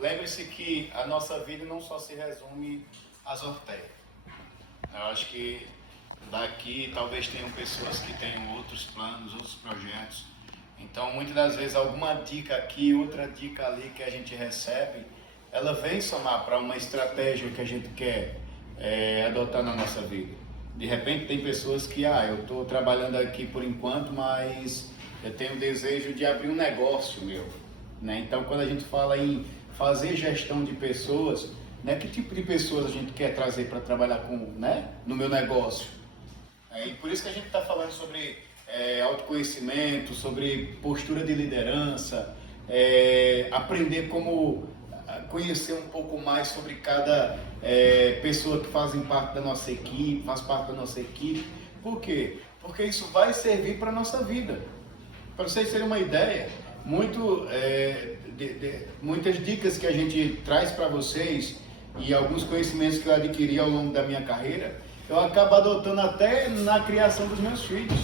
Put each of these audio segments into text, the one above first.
lembre-se que a nossa vida não só se resume às orteias. Eu acho que daqui talvez tenham pessoas que tenham outros planos, outros projetos. Então, muitas das vezes, alguma dica aqui, outra dica ali que a gente recebe, ela vem somar para uma estratégia que a gente quer adotar na nossa vida. De repente, tem pessoas que, eu estou trabalhando aqui por enquanto, mas eu tenho o desejo de abrir um negócio meu, né? Então, quando a gente fala em fazer gestão de pessoas, né, que tipo de pessoas a gente quer trazer para trabalhar com, né, no meu negócio? E por isso que a gente está falando sobre autoconhecimento, sobre postura de liderança, aprender como conhecer um pouco mais sobre cada pessoa que fazem parte da nossa equipe, faz parte da nossa equipe. Por quê? Porque isso vai servir para a nossa vida. Para vocês terem uma ideia, muitas dicas que a gente traz para vocês e alguns conhecimentos que eu adquiri ao longo da minha carreira, eu acabo adotando até na criação dos meus filhos.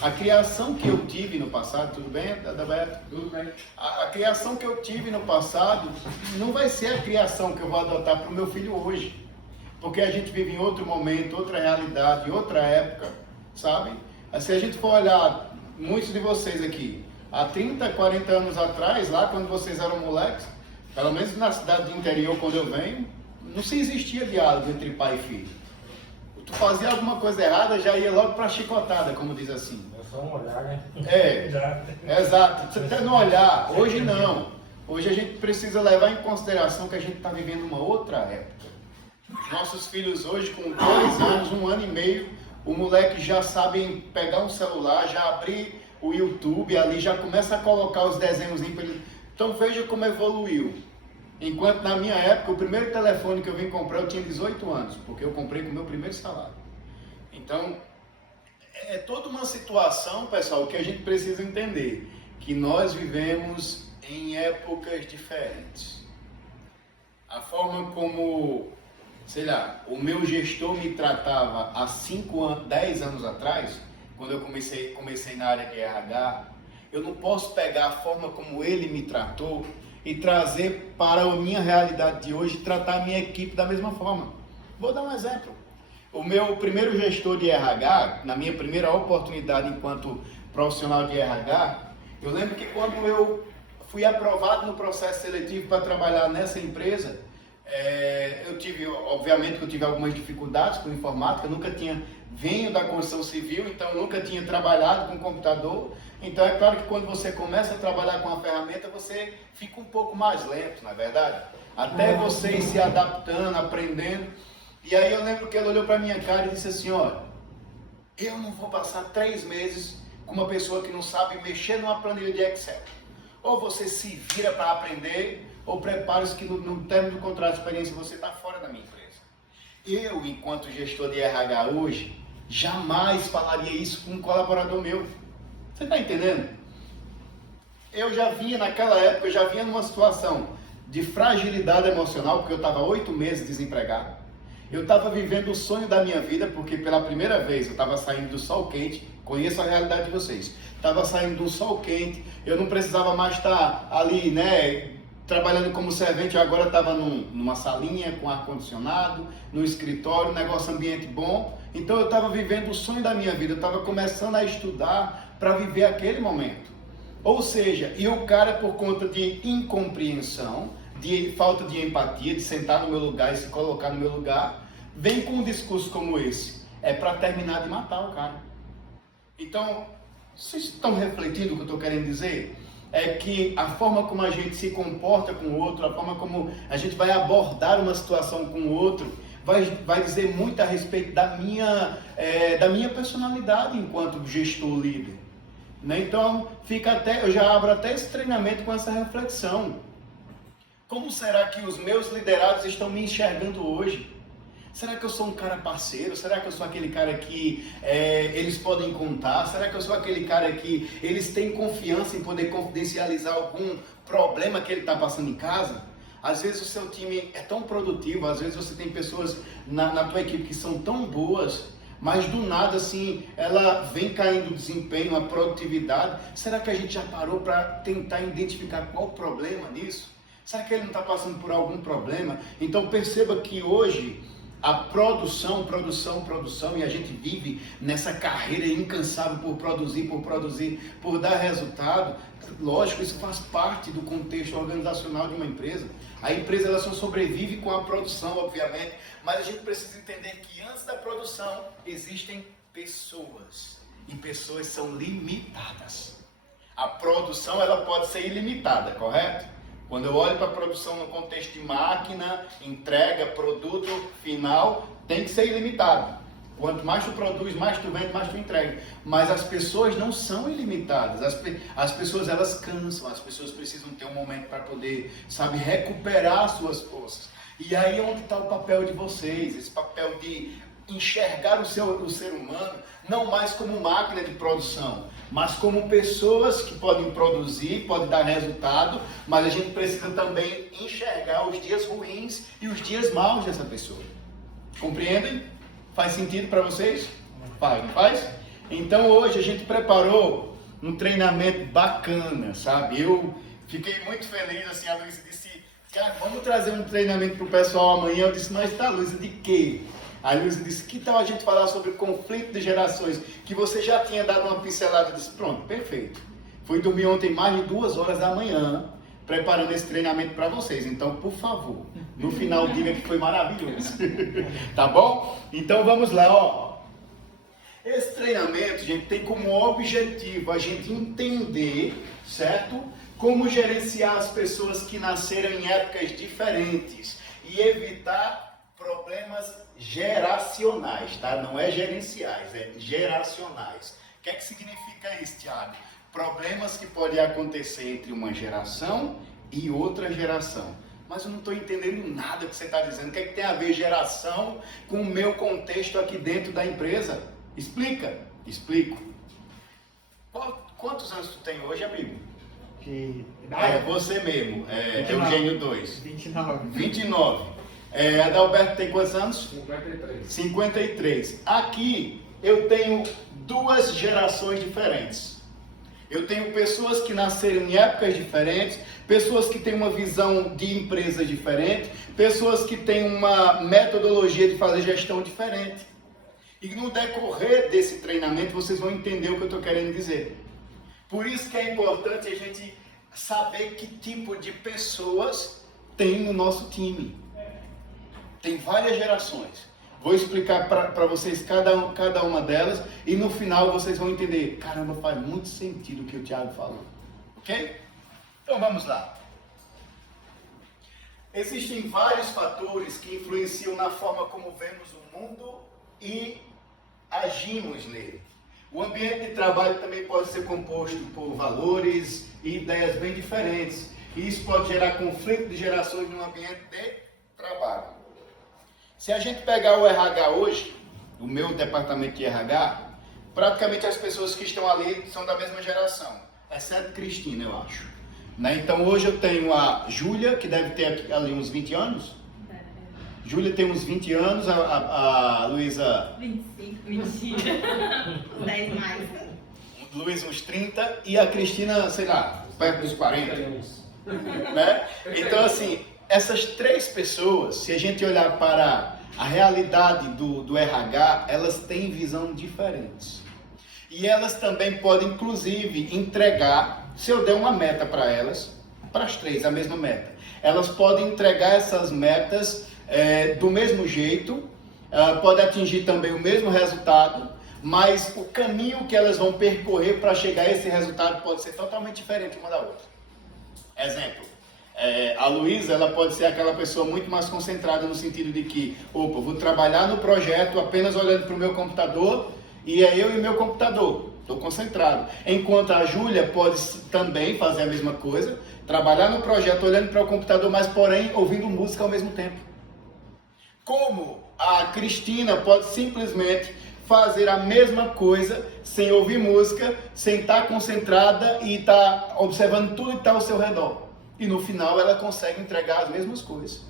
A criação que eu tive no passado, tudo bem, Adalberto? Tudo bem. A criação que eu tive no passado não vai ser a criação que eu vou adotar para o meu filho hoje. Porque a gente vive em outro momento, outra realidade, outra época, sabe? Se a gente for olhar, muitos de vocês aqui, há 30, 40 anos atrás, lá quando vocês eram moleques, pelo menos na cidade do interior, quando eu venho, não se existia diálogo entre pai e filho. Tu fazia alguma coisa errada, já ia logo para chicotada, como diz assim. É só um olhar, né? Exato. Você até não olhar. Hoje não. Hoje a gente precisa levar em consideração que a gente está vivendo uma outra época. Os nossos filhos hoje, com 2 anos, 1 ano e meio, o moleque já sabe pegar um celular, já abrir o YouTube ali, já começa a colocar os desenhos. Então veja como evoluiu. Enquanto na minha época, o primeiro telefone que eu vim comprar, eu tinha 18 anos, porque eu comprei com o meu primeiro salário. Então, é toda uma situação, pessoal, que a gente precisa entender, que nós vivemos em épocas diferentes. A forma como, sei lá, o meu gestor me tratava há 5 anos, 10 anos atrás, quando eu comecei na área de RH, eu não posso pegar a forma como ele me tratou e trazer para a minha realidade de hoje, tratar a minha equipe da mesma forma. Vou dar um exemplo. O meu primeiro gestor de RH, na minha primeira oportunidade enquanto profissional de RH, eu lembro que quando eu fui aprovado no processo seletivo para trabalhar nessa empresa, obviamente que eu tive algumas dificuldades com informática, venho da construção civil, então nunca tinha trabalhado com computador. Então é claro que quando você começa a trabalhar com a ferramenta, você fica um pouco mais lento, não é verdade? Até você ir se adaptando, aprendendo. E aí eu lembro que ele olhou para minha cara e disse assim, olha, eu não vou passar 3 meses com uma pessoa que não sabe mexer numa planilha de Excel. Ou você se vira para aprender, ou prepare-se que no término do contrato de experiência você está fora da minha empresa. Eu, enquanto gestor de RH hoje, jamais falaria isso com um colaborador meu. Você está entendendo? Eu já vinha naquela época, eu já vinha numa situação de fragilidade emocional, porque eu estava 8 meses desempregado. Eu estava vivendo o sonho da minha vida, porque pela primeira vez eu estava saindo do sol quente, conheço a realidade de vocês. Estava saindo do sol quente, eu não precisava mais estar ali, né, trabalhando como servente, eu agora estava numa salinha com ar-condicionado, no escritório, negócio ambiente bom. Então eu estava vivendo o sonho da minha vida, eu estava começando a estudar para viver aquele momento. Ou seja, e o cara, por conta de incompreensão, de falta de empatia, de sentar no meu lugar e se colocar no meu lugar, vem com um discurso como esse. É para terminar de matar o cara. Então, vocês estão refletindo o que eu estou querendo dizer? É que a forma como a gente se comporta com o outro, a forma como a gente vai abordar uma situação com o outro, vai dizer muito a respeito da minha personalidade enquanto gestor líder. Né? Então, eu já abro até esse treinamento com essa reflexão. Como será que os meus liderados estão me enxergando hoje? Será que eu sou um cara parceiro? Será que eu sou aquele cara que eles podem contar? Será que eu sou aquele cara que eles têm confiança em poder confidencializar algum problema que ele está passando em casa? Às vezes o seu time é tão produtivo, às vezes você tem pessoas na tua equipe que são tão boas, mas do nada assim, ela vem caindo o desempenho, a produtividade. Será que a gente já parou para tentar identificar qual o problema nisso? Será que ele não está passando por algum problema? Então perceba que hoje a produção, e a gente vive nessa carreira incansável por produzir, por dar resultado. Lógico, isso faz parte do contexto organizacional de uma empresa. A empresa ela só sobrevive com a produção, obviamente, mas a gente precisa entender que antes da produção existem pessoas, e pessoas são limitadas. A produção ela pode ser ilimitada, correto? Quando eu olho para a produção no contexto de máquina, entrega, produto final, tem que ser ilimitado. Quanto mais tu produz, mais tu vende, mais tu entrega. Mas as pessoas não são ilimitadas. As pessoas elas cansam, as pessoas precisam ter um momento para poder, sabe, recuperar as suas forças. E aí é onde está o papel de vocês, esse papel de enxergar o ser humano não mais como máquina de produção, mas como pessoas que podem produzir, podem dar resultado, mas a gente precisa também enxergar os dias ruins e os dias maus dessa pessoa. Compreendem? Faz sentido para vocês? Faz, não faz? Então hoje a gente preparou um treinamento bacana, sabe? Eu fiquei muito feliz, assim, a Luísa disse, cara, vamos trazer um treinamento para o pessoal amanhã. Eu disse, mas tá, Luísa, de quê? A Luísa disse, que tal a gente falar sobre conflito de gerações, que você já tinha dado uma pincelada. Eu disse, pronto, perfeito. Fui dormir ontem mais de 2 horas da manhã, preparando esse treinamento para vocês. Então, por favor, no final diga que foi maravilhoso. Tá bom? Então vamos lá, ó. Esse treinamento, gente, tem como objetivo a gente entender, certo? Como gerenciar as pessoas que nasceram em épocas diferentes e evitar problemas geracionais, tá? Não é gerenciais, é geracionais. O que é que significa isso, Thiago? Problemas que podem acontecer entre uma geração e outra geração. Mas eu não estou entendendo nada que você está dizendo. O que é que tem a ver geração com o meu contexto aqui dentro da empresa? Explica. Explico. Quantos anos tu tem hoje, amigo? Você mesmo. Eugênio 2. 29. 29. Adalberto tem quantos anos? 53. 53. Aqui eu tenho 2 gerações diferentes. Eu tenho pessoas que nasceram em épocas diferentes, pessoas que têm uma visão de empresa diferente, pessoas que têm uma metodologia de fazer gestão diferente. E no decorrer desse treinamento vocês vão entender o que eu estou querendo dizer. Por isso que é importante a gente saber que tipo de pessoas tem no nosso time. Tem várias gerações. Vou explicar para vocês cada uma delas e no final vocês vão entender. Caramba, faz muito sentido o que o Thiago falou. Ok? Então vamos lá. Existem vários fatores que influenciam na forma como vemos o mundo e agimos nele. O ambiente de trabalho também pode ser composto por valores e ideias bem diferentes. E isso pode gerar conflito de gerações no ambiente de trabalho. Se a gente pegar o RH hoje, o meu departamento de RH, praticamente as pessoas que estão ali são da mesma geração, exceto Cristina, eu acho. Né? Então hoje eu tenho a Júlia, que deve ter ali uns 20 anos. Júlia tem uns 20 anos, a Luísa... 25, mentira. 10 mais. Luísa uns 30 e a Cristina, sei lá, perto dos 40. Né? Então assim... Essas 3 pessoas, se a gente olhar para a realidade do RH, elas têm visão diferentes. E elas também podem, inclusive, entregar, se eu der uma meta para elas, para as 3, a mesma meta. Elas podem entregar essas metas do mesmo jeito, podem atingir também o mesmo resultado, mas o caminho que elas vão percorrer para chegar a esse resultado pode ser totalmente diferente uma da outra. Exemplo. A Luísa, ela pode ser aquela pessoa muito mais concentrada no sentido de que, opa, vou trabalhar no projeto apenas olhando para o meu computador e é eu e meu computador, estou concentrado. Enquanto a Júlia pode também fazer a mesma coisa, trabalhar no projeto olhando para o computador, mas porém ouvindo música ao mesmo tempo. Como a Cristina pode simplesmente fazer a mesma coisa sem ouvir música, sem estar concentrada e estar observando tudo que está ao seu redor. E no final ela consegue entregar as mesmas coisas.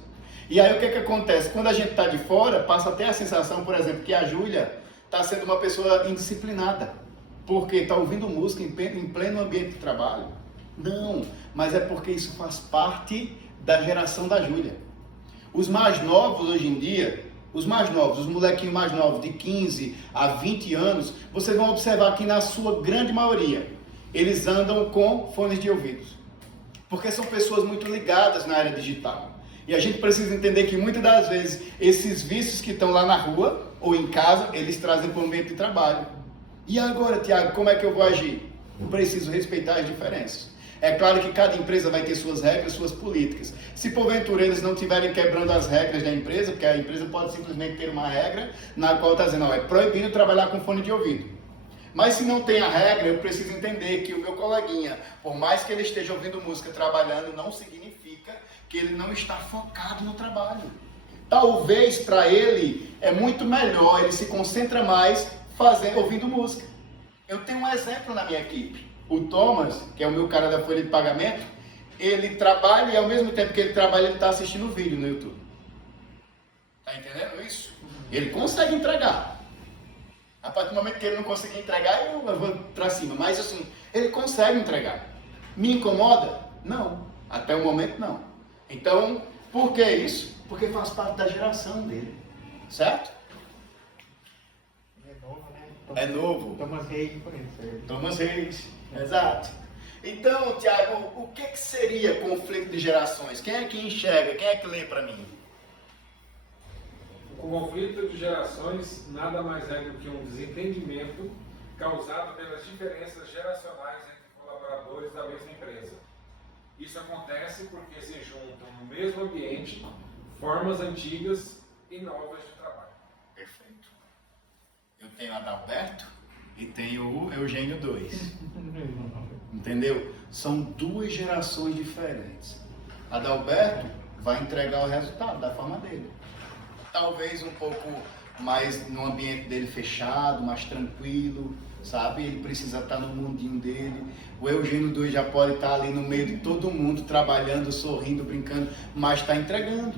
E aí o que acontece? Quando a gente está de fora, passa até a sensação, por exemplo, que a Júlia está sendo uma pessoa indisciplinada. Porque está ouvindo música em pleno ambiente de trabalho. Não, mas é porque isso faz parte da geração da Júlia. Os mais novos hoje em dia, os molequinhos mais novos de 15 a 20 anos, vocês vão observar que na sua grande maioria, eles andam com fones de ouvidos. Porque são pessoas muito ligadas na área digital. E a gente precisa entender que muitas das vezes esses vícios que estão lá na rua ou em casa, eles trazem para o ambiente de trabalho. E agora, Tiago, como é que eu vou agir? Eu preciso respeitar as diferenças. É claro que cada empresa vai ter suas regras, suas políticas. Se porventura eles não estiverem quebrando as regras da empresa, porque a empresa pode simplesmente ter uma regra na qual está dizendo, é proibido trabalhar com fone de ouvido. Mas se não tem a regra, eu preciso entender que o meu coleguinha, por mais que ele esteja ouvindo música trabalhando, não significa que ele não está focado no trabalho. Talvez para ele é muito melhor, ele se concentra mais ouvindo música. Eu tenho um exemplo na minha equipe. O Thomas, que é o meu cara da folha de pagamento, ele trabalha e ao mesmo tempo que ele trabalha, ele está assistindo vídeo no YouTube. Tá entendendo isso? Ele consegue entregar. A partir do momento que ele não conseguir entregar, eu vou para cima. Mas assim, ele consegue entregar. Me incomoda? Não. Até o momento, não. Então, por que isso? Porque faz parte da geração dele. Certo? É novo, né? É novo. Thomas Reis conhece. Thomas Reis, exato. Então, Tiago, o que seria conflito de gerações? Quem é que enxerga? Quem é que lê para mim? O conflito de gerações nada mais é do que um desentendimento causado pelas diferenças geracionais entre colaboradores da mesma empresa. Isso acontece porque se juntam no mesmo ambiente formas antigas e novas de trabalho. Perfeito. Eu tenho Adalberto e tenho o Eugênio 2. Entendeu? São duas gerações diferentes. Adalberto vai entregar o resultado da forma dele. Talvez um pouco mais no ambiente dele fechado, mais tranquilo, sabe? Ele precisa estar no mundinho dele. O Eugênio 2 já pode estar ali no meio de todo mundo, trabalhando, sorrindo, brincando, mas está entregando.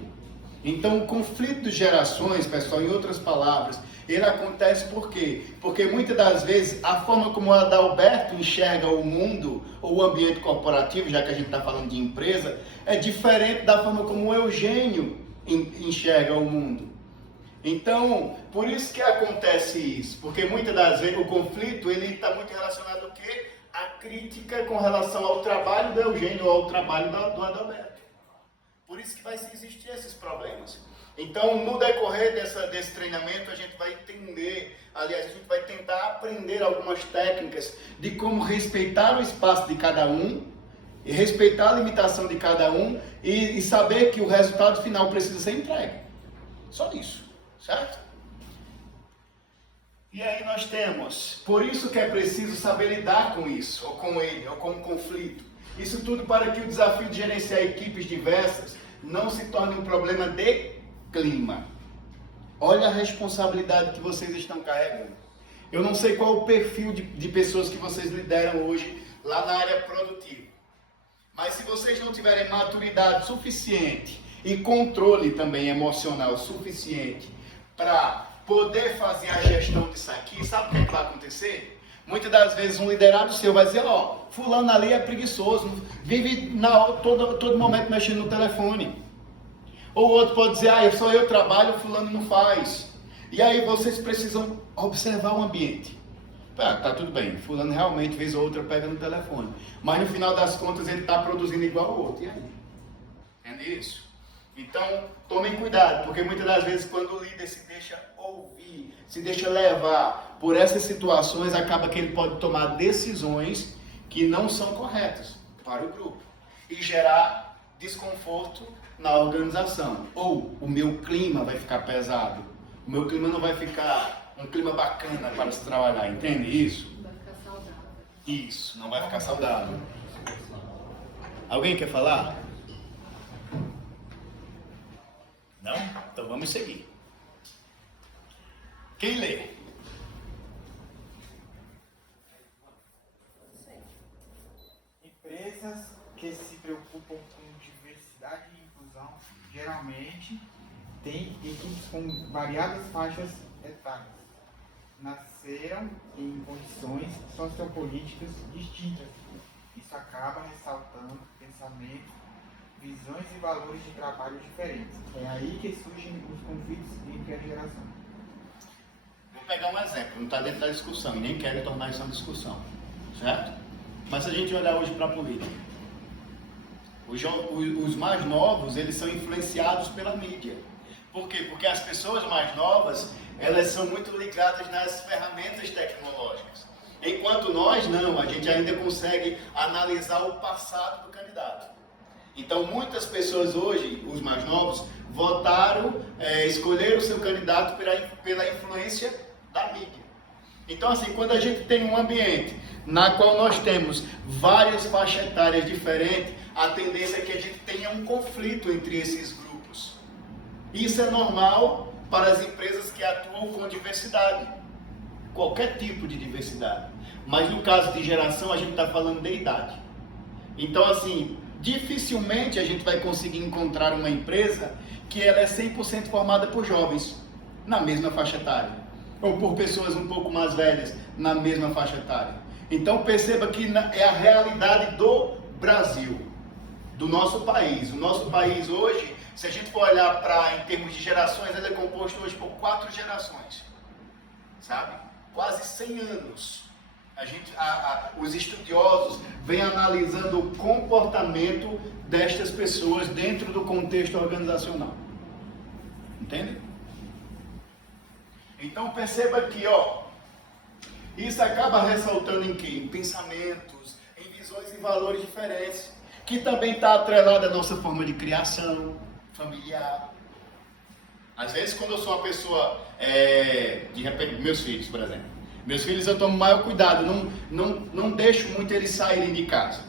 Então, o conflito de gerações, pessoal, em outras palavras, ele acontece por quê? Porque muitas das vezes a forma como o Adalberto enxerga o mundo ou o ambiente corporativo, já que a gente está falando de empresa, é diferente da forma como o Eugênio enxerga o mundo. Então, por isso que acontece isso, porque muitas das vezes o conflito ele está muito relacionado ao quê? A crítica com relação ao trabalho do Eugênio ou ao trabalho do Adalberto. Por isso que vai existir esses problemas. Então, no decorrer desse treinamento, a gente vai entender, aliás, a gente vai tentar aprender algumas técnicas de como respeitar o espaço de cada um, e respeitar a limitação de cada um e saber que o resultado final precisa ser entregue. Só isso, certo? E aí nós temos, por isso que é preciso saber lidar com isso, ou com ele, ou com o conflito. Isso tudo para que o desafio de gerenciar equipes diversas não se torne um problema de clima. Olha a responsabilidade que vocês estão carregando. Eu não sei qual o perfil de pessoas que vocês lideram hoje lá na área produtiva. Mas se vocês não tiverem maturidade suficiente e controle também emocional suficiente para poder fazer a gestão disso aqui, sabe o que vai acontecer? Muitas das vezes um liderado seu vai dizer, ó, fulano ali é preguiçoso, vive todo momento mexendo no telefone. Ou o outro pode dizer, só eu trabalho, fulano não faz. E aí vocês precisam observar o ambiente. Tá tudo bem, fulano realmente, vez ou outra, pega no telefone. Mas no final das contas ele está produzindo igual ao outro. E aí? Entende isso? Então, tomem cuidado, porque muitas das vezes quando o líder se deixa ouvir, se deixa levar por essas situações, acaba que ele pode tomar decisões que não são corretas para o grupo. E gerar desconforto na organização. Ou o meu clima vai ficar pesado. O meu clima não vai ficar um clima bacana para se trabalhar, entende isso? Não vai ficar saudável. Isso, não vai ficar saudável. Alguém quer falar? Não? Então vamos seguir. Quem lê? Empresas que se preocupam com diversidade e inclusão geralmente têm equipes com variadas faixas etárias. Nasceram em condições sociopolíticas distintas. Isso acaba ressaltando pensamento visões e valores de trabalho diferentes. É aí que surgem os conflitos entre as gerações. Vou pegar um exemplo, não está dentro da discussão e nem quero tornar isso uma discussão, certo? Mas se a gente olhar hoje para a política, os mais novos, eles são influenciados pela mídia. Por quê? Porque as pessoas mais novas, elas são muito ligadas nas ferramentas tecnológicas. Enquanto nós não, a gente ainda consegue analisar o passado do candidato. Então muitas pessoas hoje, os mais novos, votaram, escolheram o seu candidato pela influência da mídia. Então assim, quando a gente tem um ambiente na qual nós temos várias faixas etárias diferentes, a tendência é que a gente tenha um conflito entre esses grupos. Isso é normal para as empresas que atuam com diversidade, qualquer tipo de diversidade. Mas no caso de geração, a gente está falando de idade. Então assim, dificilmente a gente vai conseguir encontrar uma empresa que ela é 100% formada por jovens, na mesma faixa etária, ou por pessoas um pouco mais velhas, na mesma faixa etária. Então perceba que é a realidade do Brasil, do nosso país. O nosso país hoje, se a gente for olhar em termos de gerações, ele é composto hoje por 4 gerações, sabe? Quase 100 anos. Os estudiosos vêm analisando o comportamento destas pessoas dentro do contexto organizacional. Entende? Então perceba que, isso acaba ressaltando em quê? Em pensamentos, em visões e valores diferentes, que também está atrelado à nossa forma de criação familiar. Às vezes, quando eu sou uma pessoa, de repente, meus filhos, por exemplo. Meus filhos eu tomo maior cuidado, não deixo muito eles saírem de casa.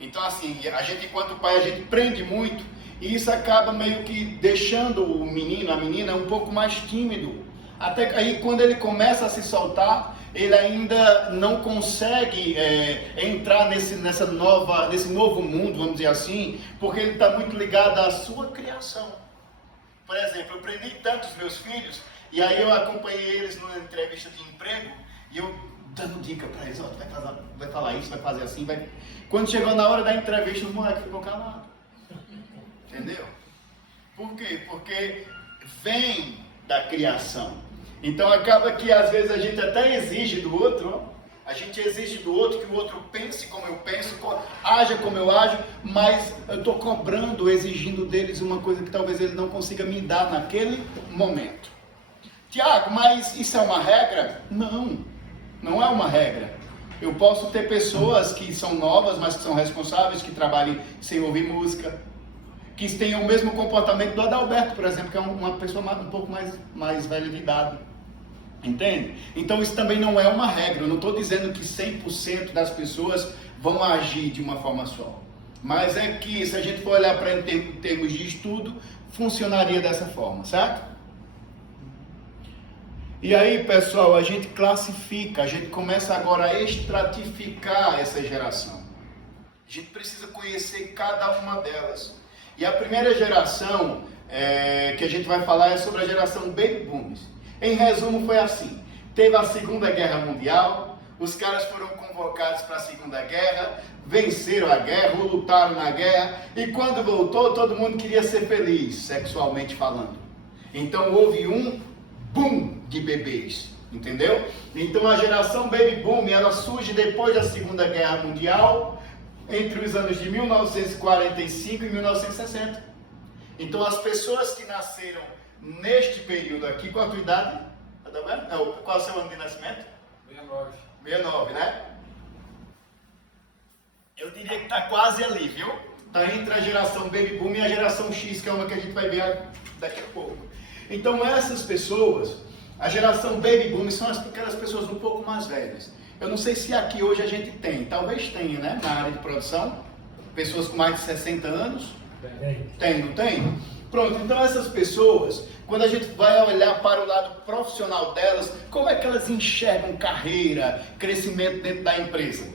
Então assim, a gente enquanto pai, a gente prende muito, e isso acaba meio que deixando o menino, a menina um pouco mais tímido. Até aí quando ele começa a se soltar, ele ainda não consegue entrar nesse novo mundo, vamos dizer assim, porque ele está muito ligado à sua criação. Por exemplo, eu prendi tanto os meus filhos, e aí eu acompanhei eles numa entrevista de emprego, e eu dando dica para eles, vai falar isso, vai fazer assim, vai... Quando chegou na hora da entrevista, o moleque ficou calado. Entendeu? Por quê? Porque vem da criação. Então acaba que às vezes a gente até exige do outro, a gente exige do outro que o outro pense como eu penso, haja como eu ajo, mas eu estou cobrando, exigindo deles uma coisa que talvez ele não consiga me dar naquele momento. Tiago, mas isso é uma regra? Não, não é uma regra. Eu posso ter pessoas que são novas, mas que são responsáveis, que trabalhem sem ouvir música, que tenham o mesmo comportamento do Adalberto, por exemplo, que é uma pessoa um pouco mais velha de idade. Entende? Então isso também não é uma regra. Eu não estou dizendo que 100% das pessoas vão agir de uma forma só. Mas é que, se a gente for olhar para em termos de estudo, funcionaria dessa forma, certo? E aí, pessoal, a gente classifica, a gente começa agora a estratificar essa geração. A gente precisa conhecer cada uma delas. E a primeira geração que a gente vai falar é sobre a geração Baby Boomers. Em resumo, foi assim: teve a Segunda Guerra Mundial, os caras foram convocados para a Segunda Guerra, venceram a guerra, lutaram na guerra, e quando voltou, todo mundo queria ser feliz, sexualmente falando. Então houve um boom de bebês, entendeu? Então a geração Baby Boom, ela surge depois da Segunda Guerra Mundial, entre os anos de 1945 e 1960. Então as pessoas que nasceram neste período aqui, qual a tua idade? Qual é o seu ano de nascimento? 69. 69, né? Eu diria que está quase ali, viu? Está entre a geração Baby Boom e a geração X, que é uma que a gente vai ver daqui a pouco. Então essas pessoas, a geração Baby Boom, são aquelas pessoas um pouco mais velhas. Eu não sei se aqui hoje a gente tem, talvez tenha, né? Na área de produção, pessoas com mais de 60 anos. Tem, não tem? Pronto, então essas pessoas, quando a gente vai olhar para o lado profissional delas, como é que elas enxergam carreira, crescimento dentro da empresa?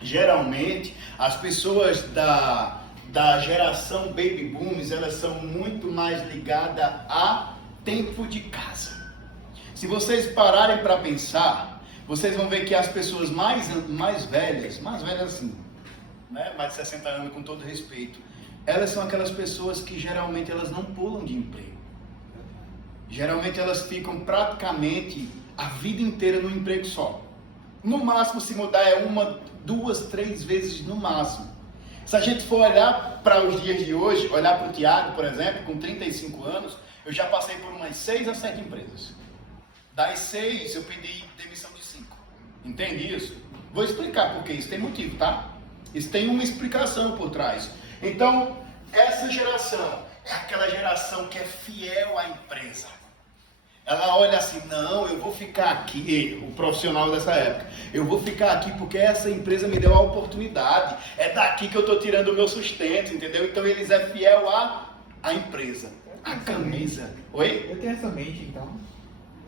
Geralmente, as pessoas da geração Baby Boomers, elas são muito mais ligadas a tempo de casa. Se vocês pararem para pensar, vocês vão ver que as pessoas mais velhas assim, né? Mais de 60 anos, com todo respeito, elas são aquelas pessoas que geralmente elas não pulam de emprego. Geralmente elas ficam praticamente a vida inteira no emprego só. No máximo, se mudar é 1, 2, 3 vezes no máximo. Se a gente for olhar para os dias de hoje, olhar para o Tiago, por exemplo, com 35 anos, eu já passei por umas 6 a 7 empresas. Das 6, eu pedi demissão de 5. Entende isso? Vou explicar porque isso tem motivo, tá? Isso tem uma explicação por trás. Então, essa geração é aquela geração que é fiel à empresa. Ela olha assim, não, eu vou ficar aqui, o profissional dessa época, eu vou ficar aqui porque essa empresa me deu a oportunidade, é daqui que eu estou tirando o meu sustento, entendeu? Então eles é fiel à empresa, à camisa. Oi? Eu tenho essa mente, então.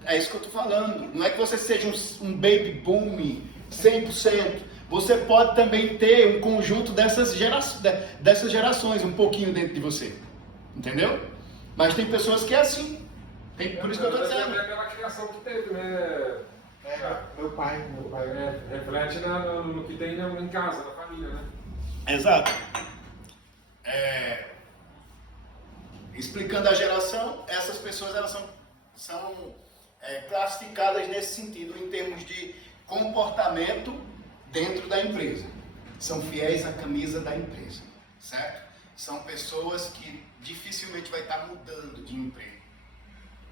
É isso que eu estou falando, não é que você seja um baby boom 100%, você pode também ter um conjunto dessas gerações, um pouquinho dentro de você, entendeu? Mas tem pessoas que é assim. Por isso que eu estou dizendo. É pela criação que teve, né? Meu pai. Reflete no que tem em casa, na família, né? Exato. Explicando a geração, essas pessoas elas são classificadas nesse sentido, em termos de comportamento dentro da empresa. São fiéis à camisa da empresa, certo? São pessoas que dificilmente vai estar mudando de emprego.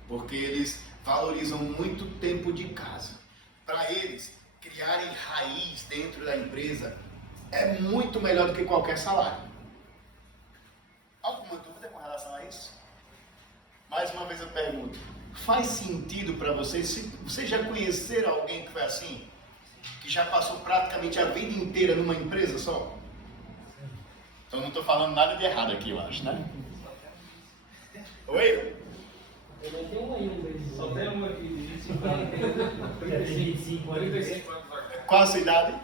Porque eles valorizam muito tempo de casa. Para eles, criarem raiz dentro da empresa é muito melhor do que qualquer salário. Alguma dúvida com relação a isso? Mais uma vez eu pergunto, faz sentido para vocês? Vocês já conheceram alguém que foi assim? Que já passou praticamente a vida inteira numa empresa só? Então não estou falando nada de errado aqui, eu acho, né? Oi? Eu não tenho ainda. Só tem uma aqui de 35 anos. 35 anos agora. Qual a sua idade?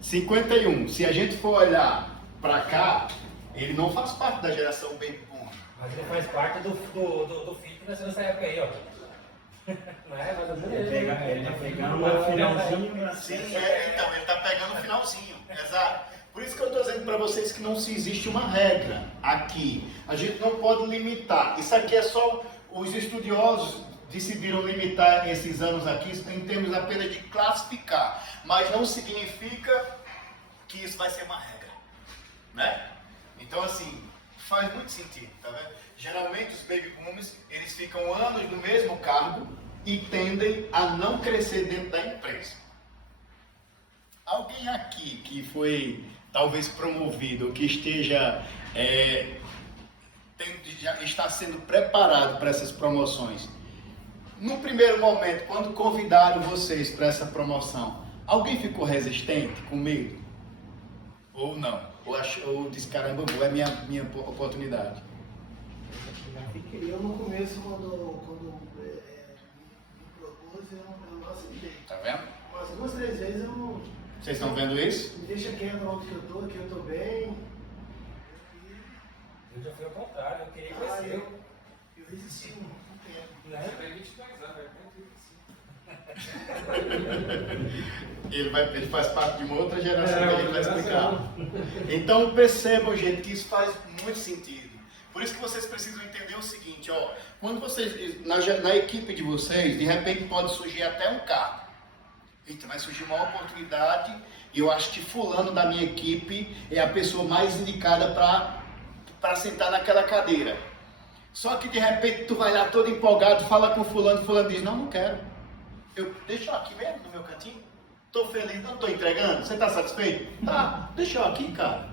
51. Se a gente for olhar para cá, ele não faz parte da geração baby boom. Mas ele faz parte do filho que nasceu nessa época aí, ó. Não é? Mas Ele tá pegando uma finalzinho. Sim, então, ele está pegando o finalzinho. Exato. Por isso que eu estou dizendo para vocês que não se existe uma regra aqui. A gente não pode limitar. Isso aqui é só os estudiosos decidiram limitar esses anos aqui em termos apenas de classificar. Mas não significa que isso vai ser uma regra, né? Então, assim, faz muito sentido, tá vendo? Geralmente os baby boomers, eles ficam anos no mesmo cargo e tendem a não crescer dentro da empresa. Alguém aqui que foi talvez promovido, que esteja já está sendo preparado para essas promoções. No primeiro momento, quando convidaram vocês para essa promoção, alguém ficou resistente, com medo? Ou não? Ou disse, caramba, é minha oportunidade? Eu no começo, quando me propôs, eu não aceitei. Tá vendo? Mas 2, 3 vezes eu não... Vocês estão vendo isso? Me deixa quieto onde que eu tô, que eu tô bem. Eu já fui ao contrário, eu queria crescer. Eu resisti um tempo. Né? Você tem 22 anos, né? Ele faz parte de uma outra geração que ele vai explicar. Então percebam, gente, que isso faz muito sentido. Por isso que vocês precisam entender o seguinte, ó, quando vocês, na equipe de vocês, de repente pode surgir até um cargo. Eita, vai surgir uma oportunidade e eu acho que fulano da minha equipe é a pessoa mais indicada para sentar naquela cadeira. Só que de repente tu vai lá todo empolgado, fala com fulano diz, não quero. Deixa eu aqui mesmo, no meu cantinho. Tô feliz, não tô entregando. Você tá satisfeito? Tá, deixa eu aqui, cara.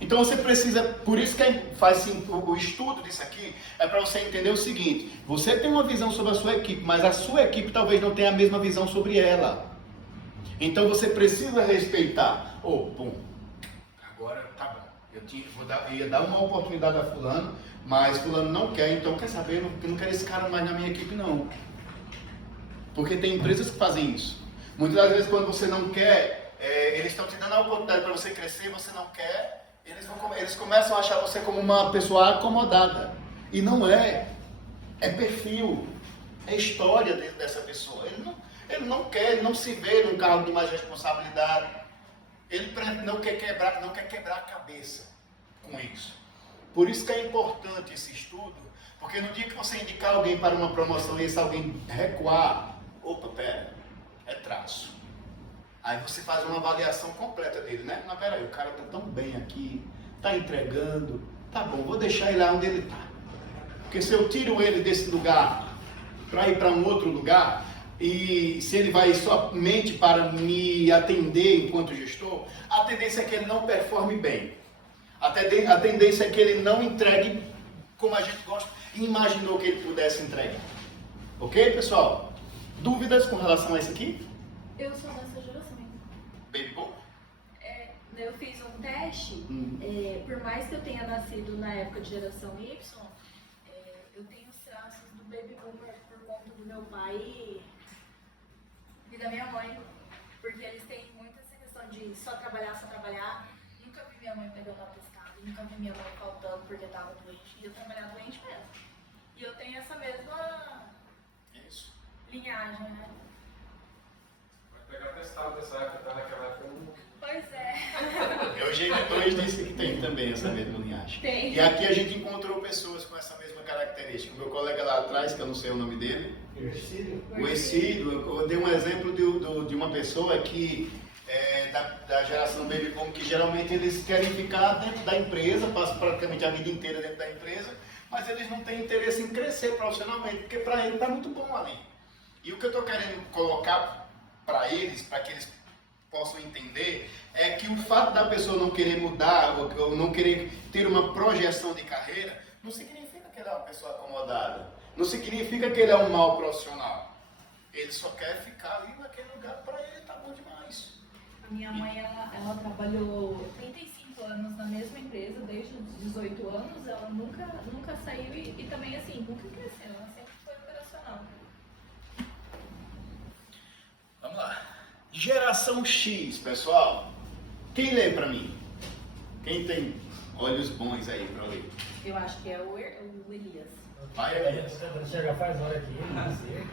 Então você precisa, por isso que faz o estudo disso aqui, é para você entender o seguinte, você tem uma visão sobre a sua equipe, mas a sua equipe talvez não tenha a mesma visão sobre ela. Então você precisa respeitar. Agora tá bom, eu ia dar uma oportunidade a fulano, mas fulano não quer, então quer saber, eu não quero esse cara mais na minha equipe não. Porque tem empresas que fazem isso. Muitas das vezes quando você não quer, eles estão te dando a oportunidade para você crescer, você não quer, eles começam a achar você como uma pessoa acomodada. E não é. É perfil. É história dessa pessoa. Ele não quer, ele não se vê num cargo de mais responsabilidade. Ele não quer quebrar a cabeça. com isso. Por isso que é importante esse estudo, porque no dia que você indicar alguém para uma promoção e esse alguém recuar, opa, pera, é traço. Aí você faz uma avaliação completa dele, né? Mas peraí, o cara tá tão bem aqui, tá entregando, tá bom, vou deixar ele lá onde ele tá. Porque se eu tiro ele desse lugar para ir para um outro lugar, e se ele vai somente para me atender enquanto gestor, a tendência é que ele não performe bem. A tendência é que ele não entregue como a gente gosta e imaginou que ele pudesse entregar. Ok, pessoal? Dúvidas com relação a isso aqui? Eu sou dessa geração. Baby boom? Eu fiz um teste, por mais que eu tenha nascido na época de geração Y, eu tenho os traços do baby boomer por conta do meu pai e da minha mãe, porque eles têm muito essa questão de só trabalhar. Nunca vi minha mãe pegando uma pescada, nunca vi minha mãe faltando porque estava doente, e eu trabalhava doente mesmo. E eu tenho essa mesma linhagem, né? Vai pegar testado dessa época, tá naquela época. Pois é. O GM2 disse que tem também essa mesma linhagem. Tem. E aqui a gente encontrou pessoas com essa mesma característica. O meu colega lá atrás, que eu não sei o nome dele, o Exílio, eu dei um exemplo de uma pessoa que da geração Baby Boom, que geralmente eles querem ficar dentro da empresa, passam praticamente a vida inteira dentro da empresa, mas eles não têm interesse em crescer profissionalmente, porque para ele está muito bom ali. E o que eu estou querendo colocar para eles, para que eles possam entender, é que o fato da pessoa não querer mudar, ou não querer ter uma projeção de carreira, não significa que ele é uma pessoa acomodada, não significa que ele é um mau profissional. Ele só quer ficar ali naquele lugar, para ele tá bom demais. A minha mãe, ela trabalhou 35 anos na mesma empresa, desde os 18 anos, ela nunca saiu e também assim, nunca cresceu, ela sempre foi operacional. Vamos lá. Geração X, pessoal. Quem lê para mim? Quem tem olhos bons aí para ler? Eu acho que é o Elias. Vai, Elias. Chega faz hora aqui, não sei.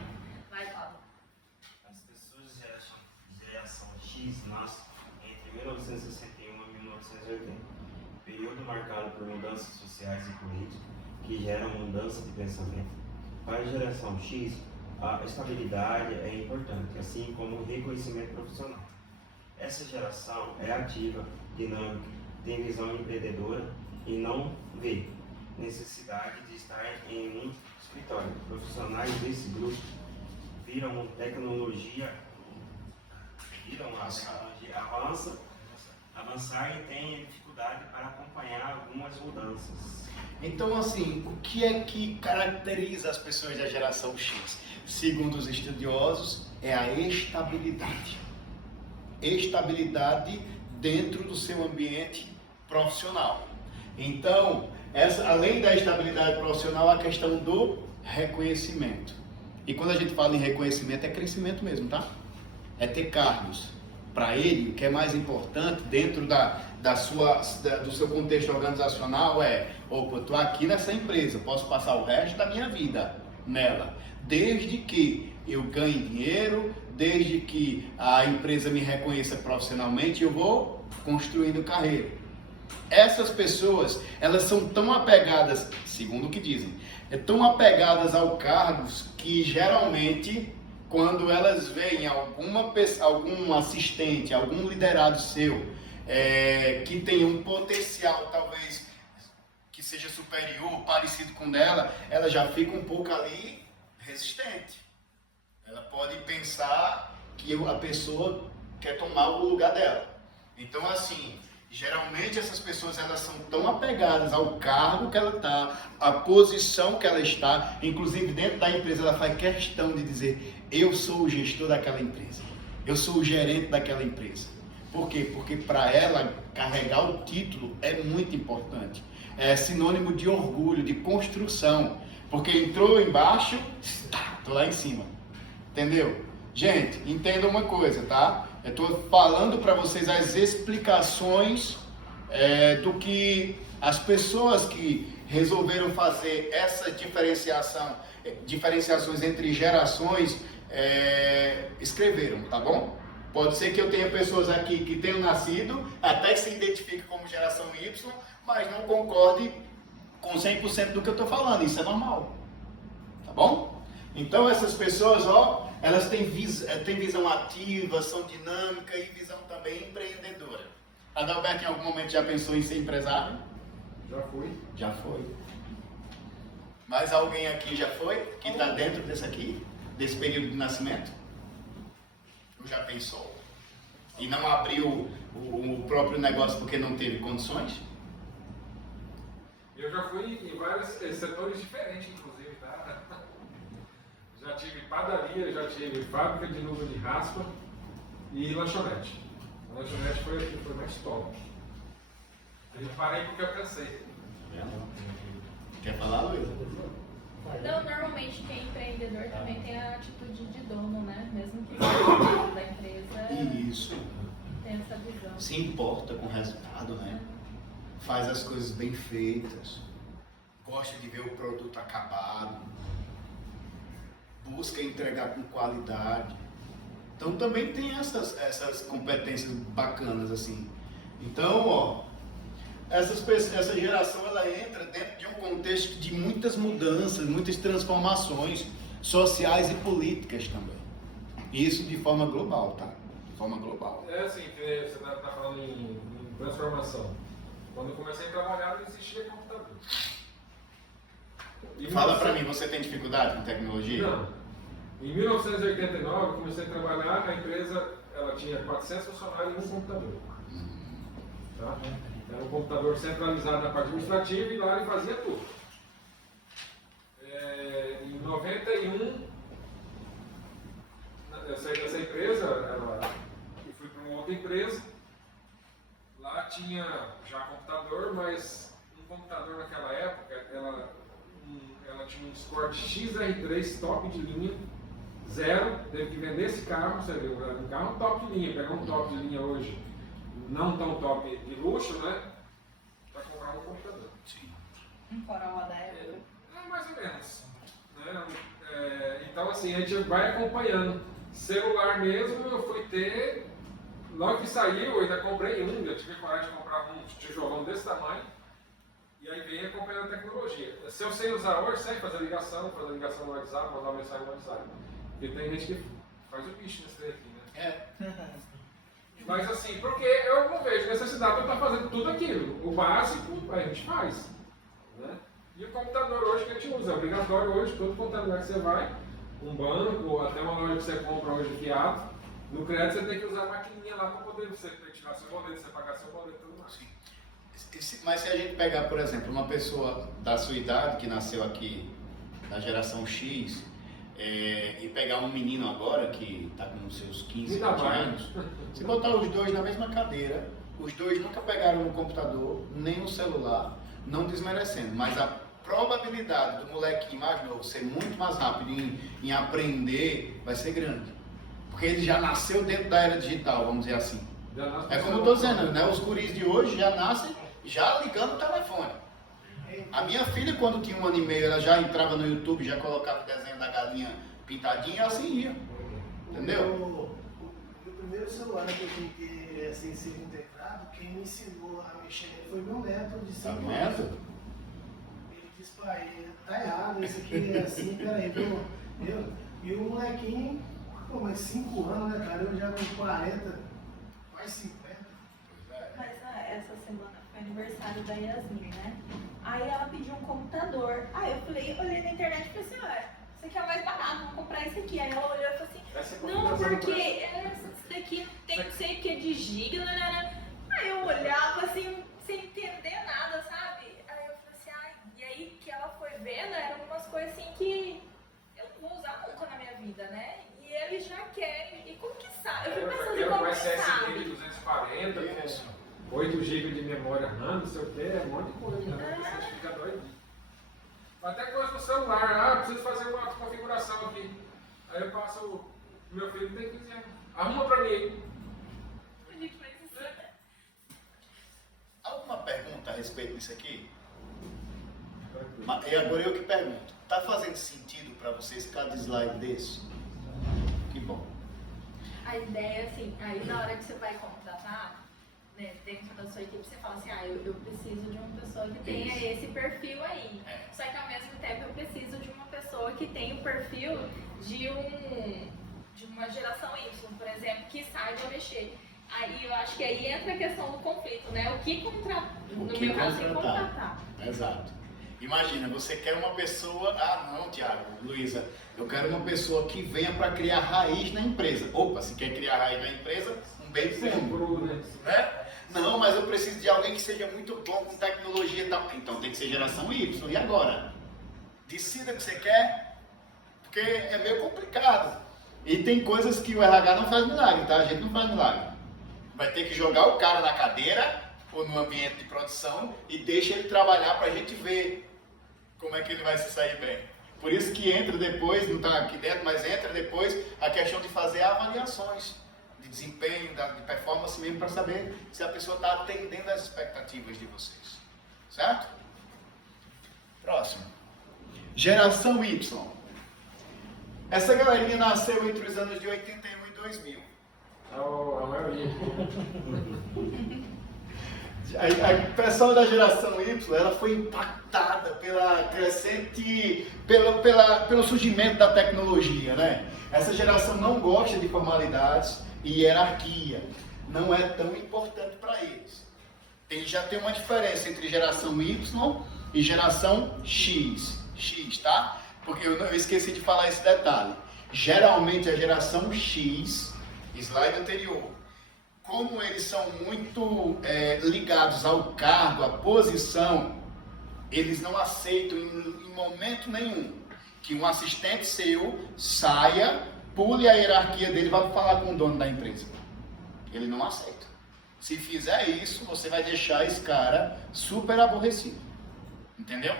Vai, Paulo. As pessoas de geração X nascem entre 1961 e 1980, período marcado por mudanças sociais e políticas que geram mudança de pensamento. Para a geração X, a estabilidade é importante, assim como o reconhecimento profissional. Essa geração é ativa, dinâmica, tem visão empreendedora e não vê necessidade de estar em um escritório. Profissionais desse grupo viram a tecnologia avançar e têm dificuldade para acompanhar algumas mudanças. Então, assim, o que é que caracteriza as pessoas da geração X? Segundo os estudiosos, é a estabilidade. Estabilidade dentro do seu ambiente profissional. Então, além da estabilidade profissional, a questão do reconhecimento. E quando a gente fala em reconhecimento, é crescimento mesmo, tá? É ter cargos. Para ele, o que é mais importante dentro do seu contexto organizacional opa, eu estou aqui nessa empresa, posso passar o resto da minha vida nela, desde que eu ganhe dinheiro, desde que a empresa me reconheça profissionalmente, eu vou construindo carreira. Essas pessoas, elas são tão apegadas, segundo o que dizem, tão apegadas ao cargos que geralmente, quando elas veem algum assistente, algum liderado seu, que tem um potencial talvez que seja superior, parecido com dela, ela já fica um pouco ali resistente. Ela pode pensar que a pessoa quer tomar o lugar dela. Então, assim, geralmente essas pessoas elas são tão apegadas ao cargo que ela está, à posição que ela está, inclusive dentro da empresa ela faz questão de dizer: eu sou o gestor daquela empresa, eu sou o gerente daquela empresa. Por quê? Porque para ela carregar o título é muito importante. É sinônimo de orgulho, de construção. Porque entrou embaixo, estou lá em cima. Entendeu? Gente, entenda uma coisa, tá? Eu estou falando para vocês as explicações do que as pessoas que resolveram fazer essa diferenciações entre gerações escreveram, tá bom? Pode ser que eu tenha pessoas aqui que tenham nascido, até que se identifiquem como geração Y, mas não concorde com 100% do que eu estou falando. Isso é normal. Tá bom? Então essas pessoas, ó, elas têm visão ativa, são dinâmicas e visão também empreendedora. Adalberto, em algum momento já pensou em ser empresário? Já fui. Já foi. Mais alguém aqui já foi? Que está dentro desse aqui? Desse período de nascimento? Ou já pensou? E não abriu o próprio negócio porque não teve condições? Eu já fui em vários setores diferentes, inclusive, tá? Já tive padaria, já tive fábrica de luva de raspa e lanchonete. A lanchonete foi mais top. Eu parei porque eu cansei. Quer falar, Luísa? Não, normalmente quem é empreendedor também tem a atitude de dono, né? Mesmo que seja da empresa, Isso. tem essa visão. Se importa com o resultado, né? Faz as coisas bem feitas. Gosta de ver o produto acabado. Busca entregar com qualidade. Então também tem essas competências bacanas assim. Então, ó, essa geração ela entra dentro de um contexto de muitas mudanças, muitas transformações sociais e políticas também. Isso de forma global, tá? De forma global. É assim, que você está falando em transformação. Quando eu comecei a trabalhar não existia computador. Fala pra mim, você tem dificuldade com tecnologia? Não. Em 1989, eu comecei a trabalhar, a empresa ela tinha 400 funcionários e um computador. Tá? Era um computador centralizado na parte administrativa e lá ele fazia tudo. Em 91, eu saí dessa empresa, eu fui para uma outra empresa. Lá tinha já computador, mas um computador naquela época, ela tinha um score XR3 top de linha, zero, teve que vender esse carro, você viu, um carro top de linha, pegar um top de linha hoje, não tão top de luxo, né, para comprar um computador. Sim. Um Corolla da época. Mais ou menos. Né? Então assim, a gente vai acompanhando. Celular mesmo, eu fui ter, logo que saiu, eu ainda comprei um, eu tive coragem de comprar um tijolão desse tamanho, e aí vem acompanhando a tecnologia. Se eu sei usar hoje, sei fazer ligação no WhatsApp, mandar mensagem no WhatsApp. Porque tem gente que faz o bicho nesse daí aqui, né? Mas assim, porque eu não vejo necessidade de eu estar fazendo tudo aquilo. O básico a gente faz. Né? E o computador hoje que a gente usa, é obrigatório hoje, todo computador que você vai, um banco, até uma loja que você compra hoje fiado, no crédito você tem que usar a maquininha lá para poder você tirar seu boleto, você pagar seu boleto e tudo mais. Sim. Mas se a gente pegar, por exemplo, uma pessoa da sua idade, que nasceu aqui, da geração X, e pegar um menino agora, que está com os seus 15, 20 anos, se botar os dois na mesma cadeira, os dois nunca pegaram no computador, nem no celular, não desmerecendo, mas a probabilidade do molequinho mais novo ser muito mais rápido em aprender vai ser grande. Porque ele já nasceu dentro da era digital, vamos dizer assim. É como eu estou dizendo, né? Os guris de hoje já nascem já ligando o telefone. A minha filha, quando tinha 1 ano e meio, ela já entrava no YouTube, já colocava o desenho da galinha pintadinha e assim ia. Entendeu? O primeiro celular que eu tive assim, ser integrado, quem me ensinou a mexer nele foi meu neto de 5 anos. Neto? Ele disse, pai, tá errado, isso aqui é assim, peraí, viu? E o molequinho, pô, mas 5 anos, né, cara? Eu já com 40, quase 50. Mas essa semana foi aniversário da Yasmin, né? Aí ela pediu um computador. Aí eu olhei na internet e falei assim, olha, isso aqui é mais barato, vamos comprar esse aqui. Aí ela olhou e falou assim, não, porque esse daqui tem que ser que é de giga, né? Aí eu olhava assim, sem entender nada, sabe? Aí eu falei assim, e aí que ela foi vendo, eram umas coisas assim que eu não vou usar nunca na minha vida, né? E eles já querem, e como que sabe? Eu fico pensando assim, como que sabe? 240, com 8 GB de memória RAM, não sei o que, é um monte de coisa, né? Você fica doido. Até coisa no celular, preciso fazer uma configuração aqui. Aí eu passo, meu filho tem 15 anos, arruma pra mim. Alguma pergunta a respeito disso aqui? E agora eu que pergunto, tá fazendo sentido para vocês cada slide desse? Que bom. A ideia, assim, aí na hora que você vai contratar, né, dentro da sua equipe, você fala assim, eu preciso de uma pessoa que tenha esse perfil aí. Só que ao mesmo tempo eu preciso de uma pessoa que tenha o perfil de uma geração Y, por exemplo, que saiba mexer. Aí eu acho que aí entra a questão do conflito, né? O que contratar? No meu caso, contratar. Exato. Imagina, você quer uma pessoa... Ah, não, Tiago, Luísa, eu quero uma pessoa que venha para criar raiz na empresa. Opa, se quer criar raiz na empresa, um bem comum, né? Não, mas eu preciso de alguém que seja muito bom com tecnologia e tal. Então tem que ser geração Y. E agora? Decida o que você quer, porque é meio complicado. E tem coisas que o RH não faz milagre, tá? A gente não faz milagre. Vai ter que jogar o cara na cadeira ou no ambiente de produção e deixa ele trabalhar para a gente ver como é que ele vai se sair bem. Por isso que entra depois, não está aqui dentro, mas entra depois a questão de fazer avaliações de desempenho, de performance mesmo, para saber se a pessoa está atendendo às expectativas de vocês. Certo? Próximo. Geração Y. Essa galerinha nasceu entre os anos de 81 e 2000. A maioria. A pessoa da geração Y, ela foi impactada pelo surgimento da tecnologia, né? Essa geração não gosta de formalidades e hierarquia. Não é tão importante para eles. Já tem uma diferença entre geração Y e geração X. X, tá? Porque eu esqueci de falar esse detalhe. Geralmente a geração X, slide anterior, como eles são muito ligados ao cargo, à posição, eles não aceitam em momento nenhum que um assistente seu saia, pule a hierarquia dele e vá falar com o dono da empresa. Ele não aceita. Se fizer isso, você vai deixar esse cara super aborrecido. Entendeu?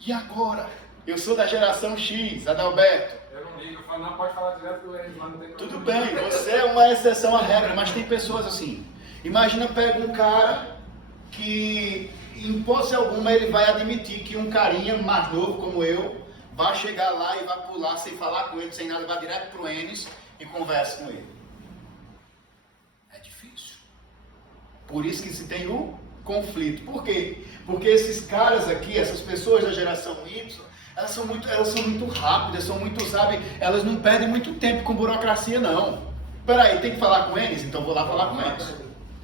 E agora? Eu sou da geração X, Adalberto. Eu não ligo, eu falo, não, pode falar direto com eles, mas não tem Tudo problema. bem, você é uma exceção à regra, mas tem pessoas assim. Imagina, pega um cara que, em hipótese alguma, ele vai admitir que um carinha mais novo como eu vai chegar lá e vai pular sem falar com ele, sem nada, vai direto pro Enes e conversa com ele. É difícil. Por isso que se tem o conflito. Por quê? Porque esses caras aqui, essas pessoas da geração Y, elas são muito rápidas, são muito, sabe, elas não perdem muito tempo com burocracia, não. Peraí, tem que falar com eles? Então vou lá falar com eles.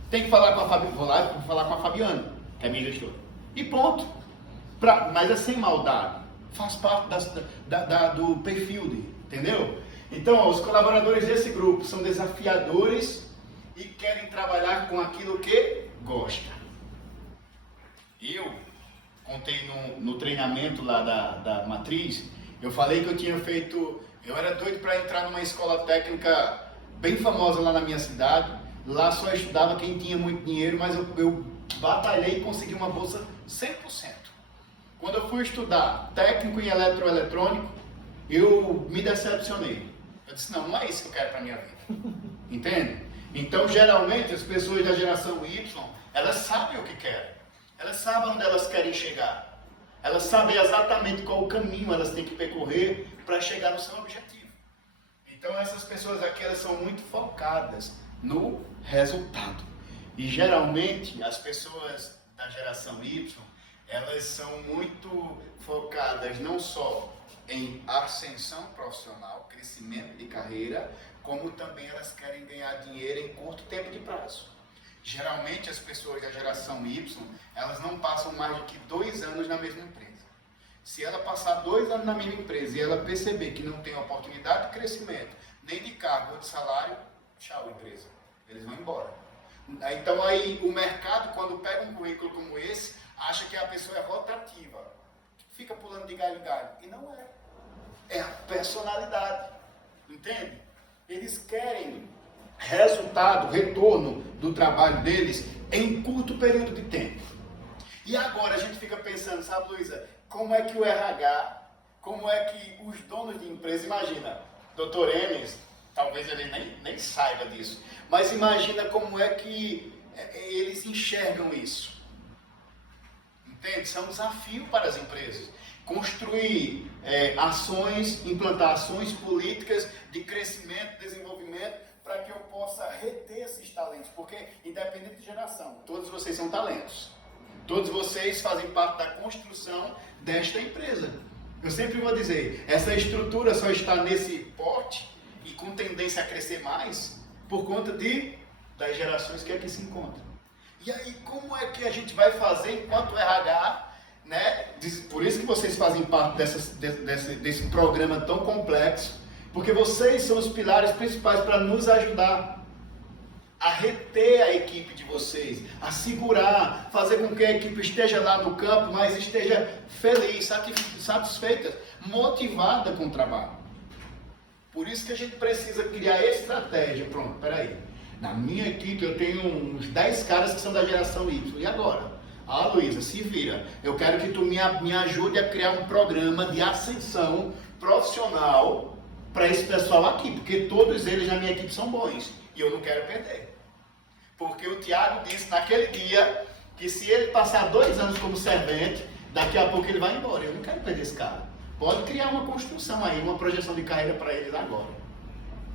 Tem que falar com a Fabiana? Vou lá falar com a Fabiana, que é minha gestora. E ponto. Mas é sem maldade. Faz parte do perfil dele, entendeu? Então, os colaboradores desse grupo são desafiadores e querem trabalhar com aquilo que gosta. Eu contei no treinamento lá da Matriz, eu falei que eu tinha feito, eu era doido para entrar numa escola técnica bem famosa lá na minha cidade. Lá só estudava quem tinha muito dinheiro, mas eu batalhei e consegui uma bolsa 100%. Quando eu fui estudar técnico em eletroeletrônico, eu me decepcionei. Eu disse, não é isso que eu quero para minha vida. Entende? Então, geralmente, as pessoas da geração Y, elas sabem o que querem. Elas sabem onde elas querem chegar. Elas sabem exatamente qual o caminho elas têm que percorrer para chegar no seu objetivo. Então essas pessoas aqui, elas são muito focadas no resultado. E geralmente as pessoas da geração Y, elas são muito focadas não só em ascensão profissional, crescimento de carreira, como também elas querem ganhar dinheiro em curto tempo de prazo. Geralmente as pessoas da geração Y, elas não passam mais do que 2 anos na mesma empresa. Se ela passar 2 anos na mesma empresa e ela perceber que não tem oportunidade de crescimento, nem de cargo ou de salário, tchau empresa, eles vão embora. Então aí o mercado, quando pega um currículo como esse, acha que a pessoa é rotativa, fica pulando de galho em galho, e não é. É a personalidade, entende? Eles querem resultado, retorno do trabalho deles em curto período de tempo. E agora a gente fica pensando, sabe, Luísa, como é que o RH, como é que os donos de empresa, imagina, Dr. Enes, talvez ele nem saiba disso, mas imagina como é que eles enxergam isso. Entende? Isso é um desafio para as empresas. Construir ações, implantar ações políticas de crescimento, desenvolvimento, para que eu possa reter esses talentos, porque independente de geração, todos vocês são talentos. Todos vocês fazem parte da construção desta empresa. Eu sempre vou dizer, essa estrutura só está nesse porte e com tendência a crescer mais por conta das gerações que aqui se encontram. E aí, como é que a gente vai fazer enquanto RH, né? Por isso que vocês fazem parte desse programa tão complexo, porque vocês são os pilares principais para nos ajudar a reter a equipe de vocês, a segurar, fazer com que a equipe esteja lá no campo, mas esteja feliz, satisfeita, motivada com o trabalho. Por isso que a gente precisa criar estratégia. Pronto, peraí. Na minha equipe eu tenho uns 10 caras que são da geração Y. E agora? Ah, Luísa, se vira. Eu quero que tu me ajude a criar um programa de ascensão profissional para esse pessoal aqui, porque todos eles na minha equipe são bons. E eu não quero perder. Porque o Tiago disse naquele dia que se ele passar 2 anos como servente, daqui a pouco ele vai embora. Eu não quero perder esse cara. Pode criar uma construção aí, uma projeção de carreira para eles agora.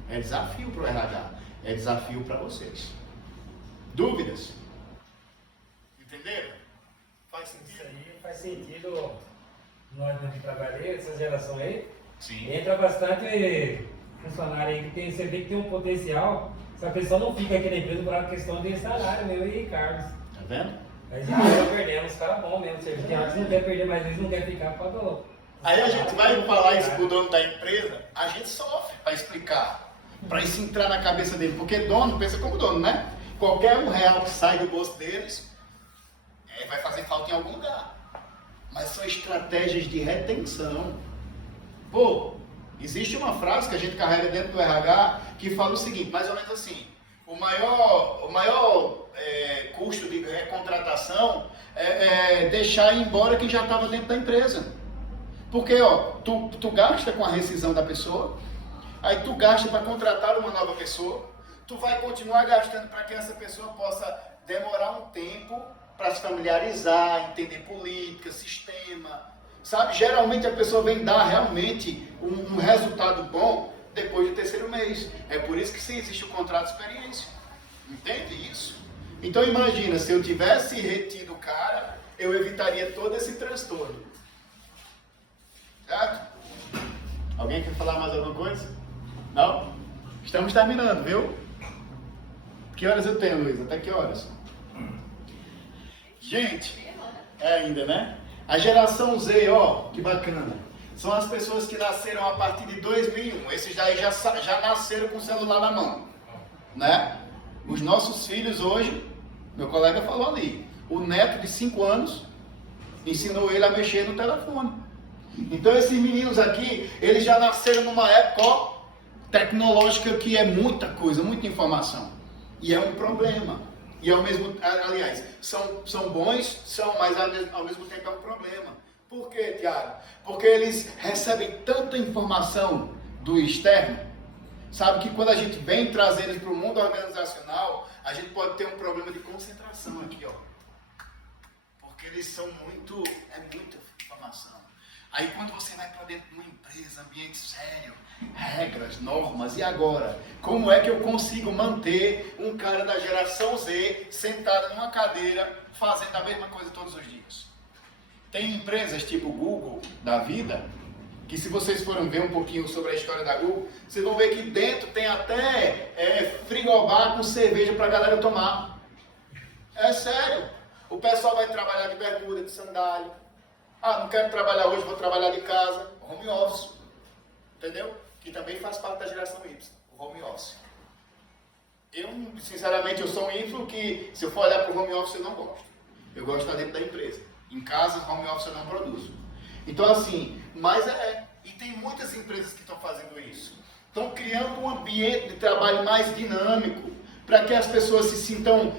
É desafio para o RH. É desafio para vocês. Dúvidas? Entenderam? Faz sentido? Isso aí faz sentido. Nós que trabalhamos, essa geração aí. Sim. Entra bastante funcionário aí que tem, você vê que tem um potencial. Se a pessoa não fica aqui na empresa por uma questão de salário, meu e Ricardo. Tá vendo? Aí a gente acaba perdendo, os caras bons mesmo. Tem hora que não quer perder, mas eles não querem ficar por causa do. Aí a gente vai falar isso pro dono da empresa, a gente sofre para explicar, para isso entrar na cabeça dele, porque dono pensa como dono, né? Qualquer R$1 que sai do bolso deles, vai fazer falta em algum lugar. Mas são estratégias de retenção. Pô, existe uma frase que a gente carrega dentro do RH que fala o seguinte, mais ou menos assim, o maior custo de recontratação é deixar ir embora quem já estava dentro da empresa. Porque, ó, tu gasta com a rescisão da pessoa, aí tu gasta para contratar uma nova pessoa, tu vai continuar gastando para que essa pessoa possa demorar um tempo para se familiarizar, entender política, sistema, sabe? Geralmente a pessoa vem dar realmente um resultado bom depois do 3º mês. É por isso que sim, existe o contrato de experiência. Entende isso? Então imagina, se eu tivesse retido o cara, eu evitaria todo esse transtorno. Certo? Alguém quer falar mais alguma coisa? Não? Estamos terminando, viu? Que horas eu tenho, Luiz? Até que horas? Gente, ainda, né? A geração Z, ó, que bacana. São as pessoas que nasceram a partir de 2001. Esses daí já nasceram com o celular na mão, né? Os nossos filhos hoje, meu colega falou ali, o neto de 5 anos ensinou ele a mexer no telefone. Então esses meninos aqui, eles já nasceram numa época, ó, tecnológica que é muita coisa, muita informação. E é um problema. E ao mesmo, aliás, são bons, mas ao mesmo tempo é um problema. Por quê, Tiago? Porque eles recebem tanta informação do externo, sabe que quando a gente vem trazer eles para o mundo organizacional, a gente pode ter um problema de concentração aqui, ó. Porque eles são muita informação. Aí quando você vai para dentro de uma empresa, ambiente sério, regras, normas, e agora? Como é que eu consigo manter um cara da geração Z sentado numa cadeira fazendo a mesma coisa todos os dias? Tem empresas tipo Google da vida, que se vocês forem ver um pouquinho sobre a história da Google, vocês vão ver que dentro tem até frigobar com cerveja para a galera tomar. É sério. O pessoal vai trabalhar de bermuda, de sandália. Ah, não quero trabalhar hoje, vou trabalhar de casa. Home office. Entendeu? Que também faz parte da geração Y. O home office. Eu, sinceramente, eu sou um Y que, se eu for olhar para o home office, eu não gosto. Eu gosto de estar dentro da empresa. Em casa, home office eu não produzo. Então, assim, mas e tem muitas empresas que estão fazendo isso. Estão criando um ambiente de trabalho mais dinâmico, para que as pessoas se sintam,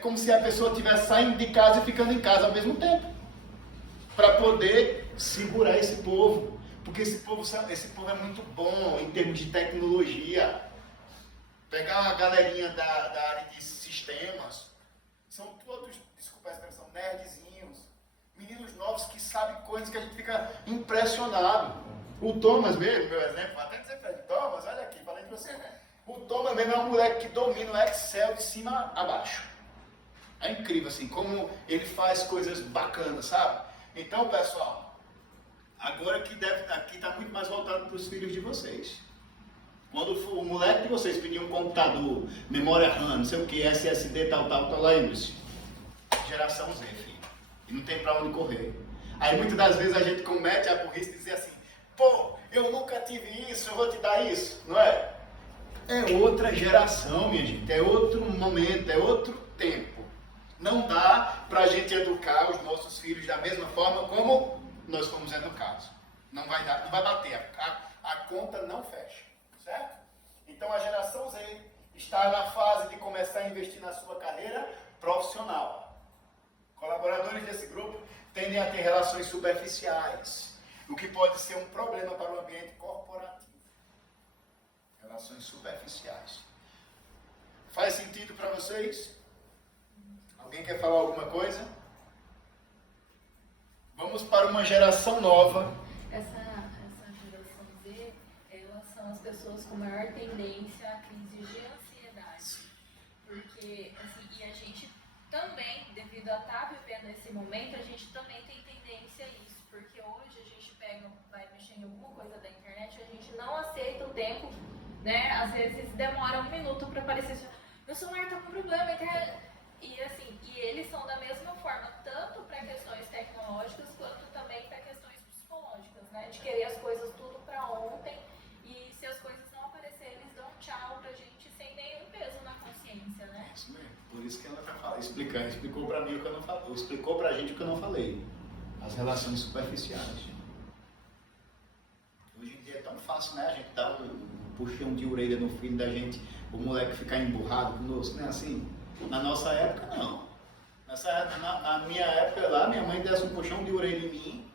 como se a pessoa estivesse saindo de casa e ficando em casa ao mesmo tempo. Para poder segurar esse povo. Porque esse povo é muito bom em termos de tecnologia. Pegar uma galerinha da área de sistemas, são todos, desculpa a expressão, nerdzinhos. Meninos novos que sabem coisas que a gente fica impressionado. O Thomas mesmo, meu exemplo, até dizer para ele, Thomas, olha aqui, falei de você, né? O Thomas mesmo é um moleque que domina o Excel de cima a baixo. É incrível assim, como ele faz coisas bacanas, sabe? Então, pessoal, agora que aqui está muito mais voltado para os filhos de vocês. Quando o moleque de vocês pedir um computador, memória RAM, não sei o que, SSD, tal, lembre-se. Geração Z, filho. E não tem para onde correr. Aí muitas das vezes a gente comete a burrice de dizer assim, pô, eu nunca tive isso, eu vou te dar isso, não é? É outra geração, minha gente, é outro momento, é outro tempo. Não dá para a gente educar os nossos filhos da mesma forma como nós fomos educados. Não vai dar, não vai bater, a conta não fecha, certo? Então a geração Z está na fase de começar a investir na sua carreira profissional. Colaboradores desse grupo tendem a ter relações superficiais, o que pode ser um problema para o ambiente corporativo. Relações superficiais. Faz sentido para vocês? Alguém quer falar alguma coisa? Vamos para uma geração nova. Essa geração Z, elas são as pessoas com maior tendência a crises de ansiedade. Porque, assim, e a gente também, devido a estar vivendo esse momento, a gente também tem tendência a isso. Porque hoje a gente vai mexer em alguma coisa da internet, a gente não aceita o tempo, né? Às vezes demora 1 minuto para aparecer. Meu celular está com problema, e assim, e eles são da mesma forma, tanto para questões tecnológicas quanto também para questões psicológicas, né? De querer as coisas tudo para ontem, e se as coisas não aparecerem, eles dão tchau pra gente sem nenhum peso na consciência, né? Isso mesmo. Por isso que ela está falando, explicou para mim o que eu não falei, explicou para a gente o que eu não falei. As relações superficiais. Hoje em dia é tão fácil, né? A gente dá um puxão de orelha no filho da gente, o moleque ficar emburrado conosco, não é assim? Na nossa época, não. Na minha época lá, minha mãe desse um puxão de orelha em mim.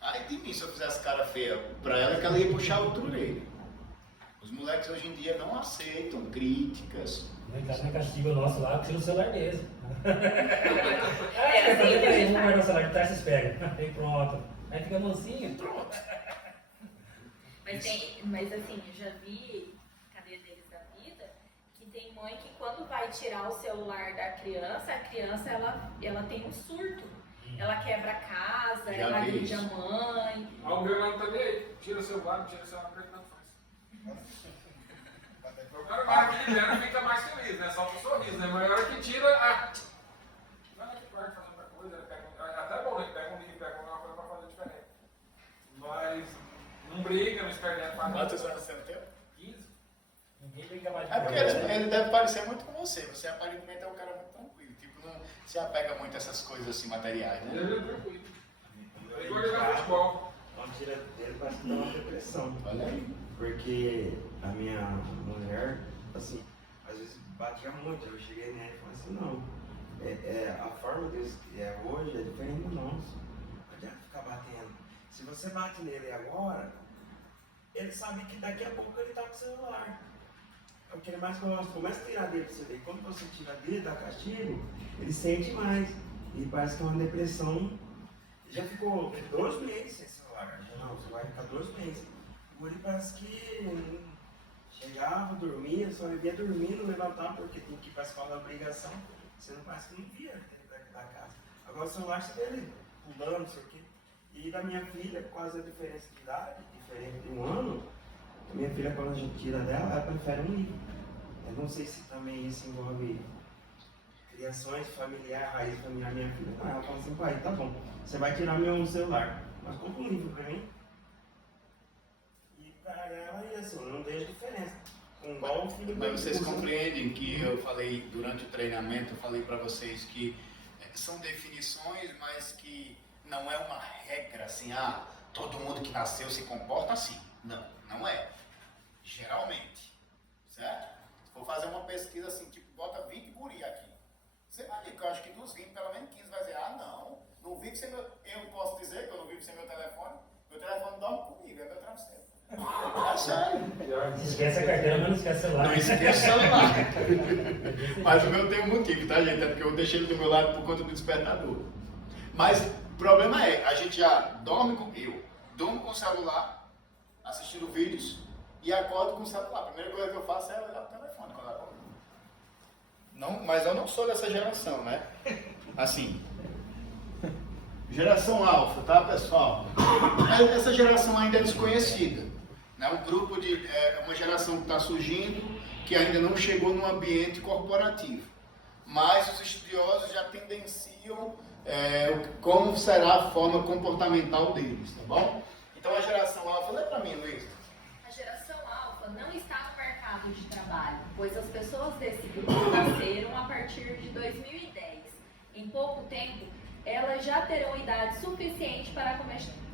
Aí de mim, se eu fizesse cara feia pra ela, que ela ia puxar outra orelha. Os moleques hoje em dia não aceitam críticas. Não castigo nosso lá, tira o celular mesmo. É assim que a gente um vai no celular de trás, vocês pegam. Aí pronto. Aí fica mansinho. Pronto. Mas assim, eu já vi, cadê deles da vida, que tem mãe que quando vai tirar o celular da criança, a criança ela tem um surto. Ela quebra a casa, Já ela vi agride a isso. mãe. O meu não também aí. Tira o celular, não tira o celular, porque não faz. Agora que libera fica mais feliz, né? Só com sorriso, né? Mas na hora que tira, vai que pode fazer outra coisa, até é bom, né? Pega um livro, pega alguma coisa pra fazer diferente. Mas não briga, não espera Quantos anos você tem? 15. Ninguém briga mais de É porque problema. ele deve parecer muito com você. Você aparentemente é um cara muito tranquilo. Tipo, não se apega muito a essas coisas assim materiais, né? Ele é tranquilo. Eu Igual jogar futebol. Quando tira dele, parece que dá uma depressão. Olha aí. Porque a minha mulher, assim, às vezes batia muito. Eu cheguei nela e falei assim, não, a forma deles que é hoje é diferente do nosso. Não adianta ficar batendo. Se você bate nele agora, ele sabe que daqui a pouco ele tá com o celular. É o que ele mais gosta. Começa a tirar dele pra você ver. Quando você tira dele, dá castigo, ele sente mais. E parece que é uma depressão. Já ficou 2 meses sem celular. Já não, você vai ficar 2 meses. O guri parece que chegava, dormia, só vivia dormindo, levantava porque tinha que ir para a escola da obrigação. Você não parece que não via dentro da casa. Agora o celular você vê ele pulando, não sei o quê. E da minha filha, quase a diferença de idade, diferente de 1 ano, a minha filha, quando a gente tira dela, ela prefere um livro. Eu não sei se também isso envolve criações familiares, raiz familiar. Minha filha, não, ela fala assim, pai, tá bom, você vai tirar meu celular, mas compra um livro pra mim. E pra ela, e assim, não vejo diferença. Igual o filho Mas vocês usa. compreendem que eu falei durante o treinamento, eu falei para vocês que são definições, mas que não é uma regra assim, todo mundo que nasceu se comporta assim. Não, não é. Geralmente, certo? Se for fazer uma pesquisa assim, tipo, bota 20 guri aqui. Você vai ver que eu acho que dos 20, pelo menos 15 vai dizer, não vivo sem meu... Eu posso dizer que eu não vivo sem meu telefone. Meu telefone dorme comigo, é meu travesseiro. É sério. Esquece a carteira, mas não esquece o celular. Não esqueça o celular. Mas o meu tem um motivo, tá, gente? É porque eu deixei ele do meu lado por conta do despertador. Mas o problema é, a gente já dorme com o celular, assistindo vídeos, e acordo com o celular. A primeira coisa que eu faço é olhar o telefone quando eu acordo. Não, mas eu não sou dessa geração, né? Assim, geração alfa, tá, pessoal? Essa geração ainda é desconhecida, né? Um grupo de, uma geração que está surgindo, que ainda não chegou no ambiente corporativo. Mas os estudiosos já tendenciam como será a forma comportamental deles, tá bom? Então a geração alfa, lê para mim, Luiz. A geração alfa não está no mercado de trabalho, pois as pessoas desse grupo nasceram a partir de 2010. Em pouco tempo, elas já terão idade suficiente para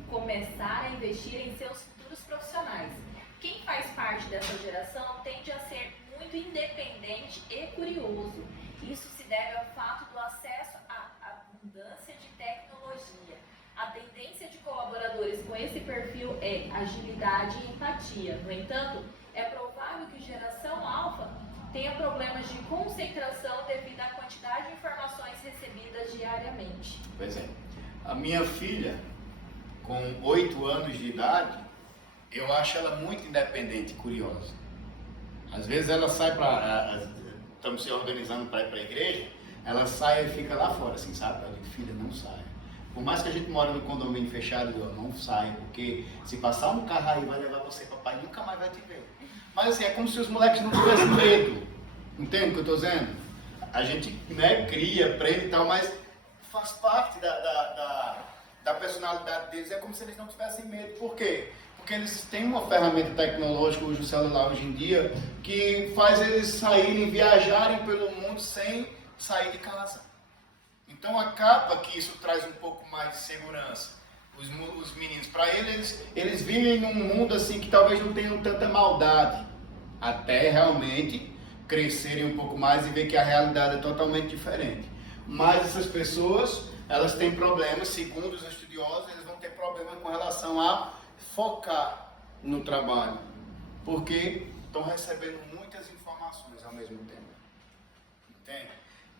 começar a investir em seus futuros profissionais. Quem faz parte dessa geração tende a ser muito independente e curioso. Isso se deve ao fato do acesso à abundância de tecnologia. A tendência de colaboradores com esse perfil é agilidade e empatia. No entanto, é provável que geração alfa tenha problemas de concentração devido à quantidade de informações recebidas diariamente. Pois é. A minha filha, com 8 anos de idade, eu acho ela muito independente e curiosa. Às vezes ela sai para... Estamos se organizando para ir para a igreja, ela sai e fica lá fora, assim, sabe? Eu digo, filha, não saia. Por mais que a gente mora no condomínio fechado, eu não saio, porque se passar um carro aí vai levar você, papai nunca mais vai te ver. Mas assim, é como se os moleques não tivessem medo. Entende o que eu estou dizendo? A gente, né, cria, prende e tal, mas faz parte da personalidade deles. É como se eles não tivessem medo. Por quê? Porque eles têm uma ferramenta tecnológica, hoje o celular hoje em dia, que faz eles saírem, viajarem pelo mundo sem sair de casa. Então acaba que isso traz um pouco mais de segurança. Os meninos, para eles vivem num mundo assim que talvez não tenham tanta maldade, até realmente crescerem um pouco mais e ver que a realidade é totalmente diferente. Mas essas pessoas, elas têm problemas, segundo os estudiosos, eles vão ter problemas com relação a focar no trabalho, porque estão recebendo muitas informações ao mesmo tempo. Entende?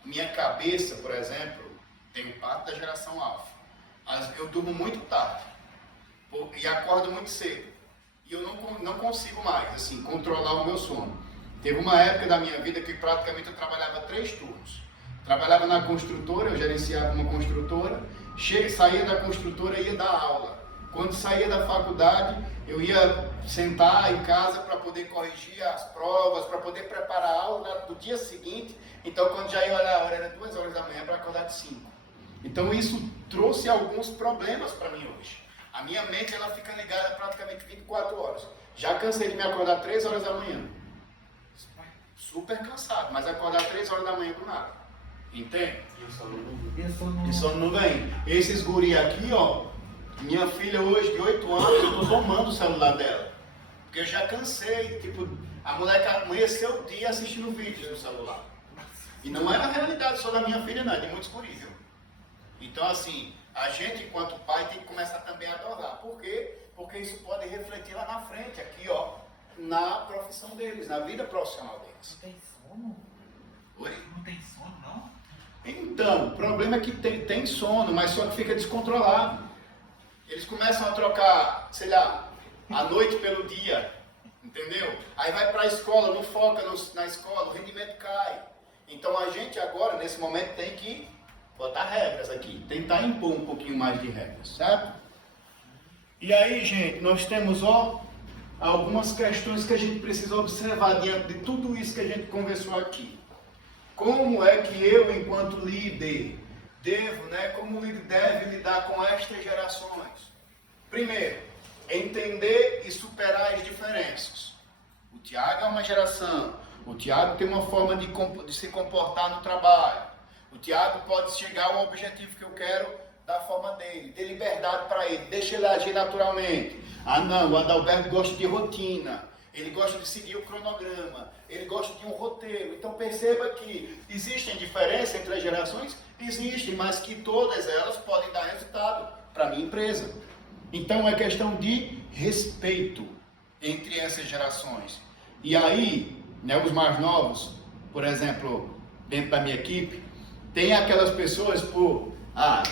Minha cabeça, por exemplo, tem parte da geração alfa. Eu durmo muito tarde e acordo muito cedo. E eu não consigo mais, assim, controlar o meu sono. Teve uma época da minha vida que praticamente eu trabalhava 3 turnos. Trabalhava na construtora, eu gerenciava uma construtora, saía da construtora e ia dar aula. Quando saía da faculdade, eu ia sentar em casa para poder corrigir as provas, para poder preparar a aula do dia seguinte. Então, quando já ia olhar a hora, era 2 horas da manhã para acordar de 5. Então, isso trouxe alguns problemas para mim hoje. A minha mente, ela fica ligada praticamente 24 horas. Já cansei de me acordar 3 horas da manhã. Super cansado, mas acordar 3 horas da manhã do nada. Entende? E sono não vem. Esses guri aqui, ó, minha filha hoje de 8 anos, eu tô tomando o celular dela. Porque eu já cansei, tipo, a moleque amanheceu o dia assistindo vídeos no celular. E não é a realidade só da minha filha, não, é de muitos guri, viu? Então, assim, a gente, enquanto pai, tem que começar também a adorar. Por quê? Porque isso pode refletir lá na frente, aqui, ó, na profissão deles, na vida profissional deles. Não tem sono? Oi? Não tem sono, não? Então, o problema é que tem sono, mas só que fica descontrolado. Eles começam a trocar, sei lá, a noite pelo dia, entendeu? Aí vai para a escola, não foca na escola, o rendimento cai. Então a gente agora, nesse momento, tem que botar regras aqui, tentar impor um pouquinho mais de regras, certo? E aí, gente, nós temos, ó, algumas questões que a gente precisa observar diante de tudo isso que a gente conversou aqui. Como é que eu, enquanto líder, como o líder deve lidar com estas gerações? Primeiro, entender e superar as diferenças. O Tiago é uma geração, o Tiago tem uma forma de se comportar no trabalho. O Tiago pode chegar ao objetivo que eu quero da forma dele, dê liberdade para ele, deixa ele agir naturalmente. Ah não, o Adalberto gosta de rotina, ele gosta de seguir o cronograma, ele gosta de um roteiro. Então perceba que existem diferenças entre as gerações, existem, mas que todas elas podem dar resultado para a minha empresa. Então é questão de respeito entre essas gerações. E aí, né, os mais novos, por exemplo, dentro da minha equipe, tem aquelas pessoas por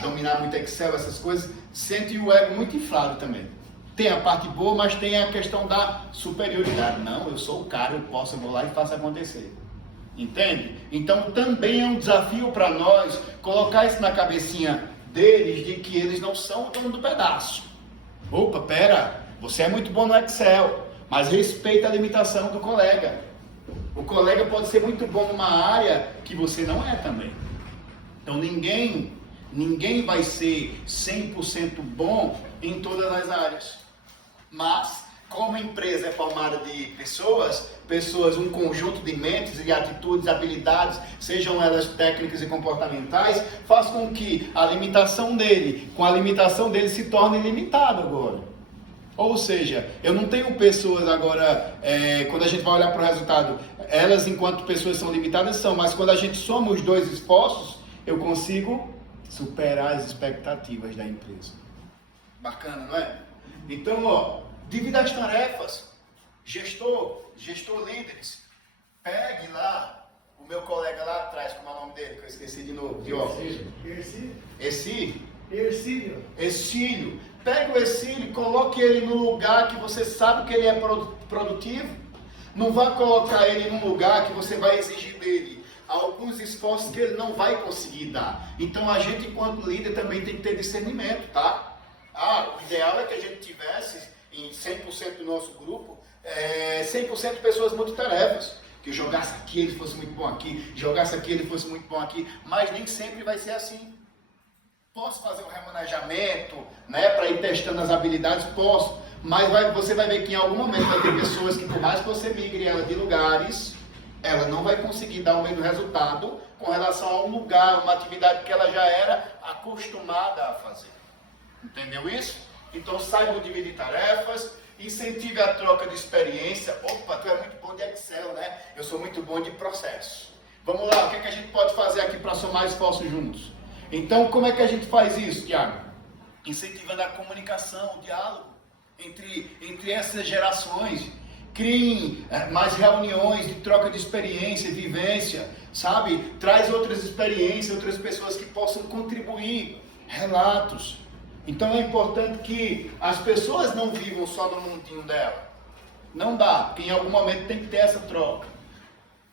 dominar muito Excel, essas coisas, sentem o ego muito inflado também. Tem a parte boa, mas tem a questão da superioridade. Não, eu sou o cara, eu vou lá e faço acontecer. Entende? Então também é um desafio para nós colocar isso na cabecinha deles, de que eles não são o dono do pedaço. Opa, pera, você é muito bom no Excel, mas respeita a limitação do colega. O colega pode ser muito bom numa área que você não é também. Então ninguém vai ser 100% bom em todas as áreas. Mas, como a empresa é formada de pessoas, um conjunto de mentes e atitudes, habilidades, sejam elas técnicas e comportamentais, faz com que a limitação dele se torne limitada agora. Ou seja, eu não tenho pessoas agora, quando a gente vai olhar para o resultado, elas enquanto pessoas são limitadas, mas quando a gente soma os dois esforços, eu consigo superar as expectativas da empresa. Bacana, não é? Então, divida as tarefas. Gestor líderes, pegue lá o meu colega lá atrás, como é o nome dele, que eu esqueci de novo, de óculos. Exílio. Pega o Exílio e coloque ele no lugar que você sabe que ele é produtivo. Não vá colocar ele num lugar que você vai exigir dele alguns esforços que ele não vai conseguir dar. Então a gente, enquanto líder, também tem que ter discernimento, tá? O ideal é que a gente tivesse em 100% do nosso grupo 100% pessoas multitarefas. Que eu jogasse aqui, ele fosse muito bom aqui, jogasse aqui, ele fosse muito bom aqui, mas nem sempre vai ser assim. Posso fazer um remanejamento, né, para ir testando as habilidades? Posso, mas você vai ver que em algum momento vai ter pessoas que, por mais que você migre ela de lugares, ela não vai conseguir dar o mesmo resultado com relação a um lugar, uma atividade que ela já era acostumada a fazer. Entendeu isso? Então saibam dividir tarefas, incentive a troca de experiência. Opa, tu é muito bom de Excel, né? Eu sou muito bom de processo. Vamos lá, o que é que a gente pode fazer aqui para somar esforços juntos? Então, como é que a gente faz isso, Tiago? Incentivando a comunicação, o diálogo entre essas gerações. Criem mais reuniões de troca de experiência, vivência, sabe? Traz outras experiências, outras pessoas que possam contribuir, relatos. Então é importante que as pessoas não vivam só no mundinho dela. Não dá, porque em algum momento tem que ter essa troca.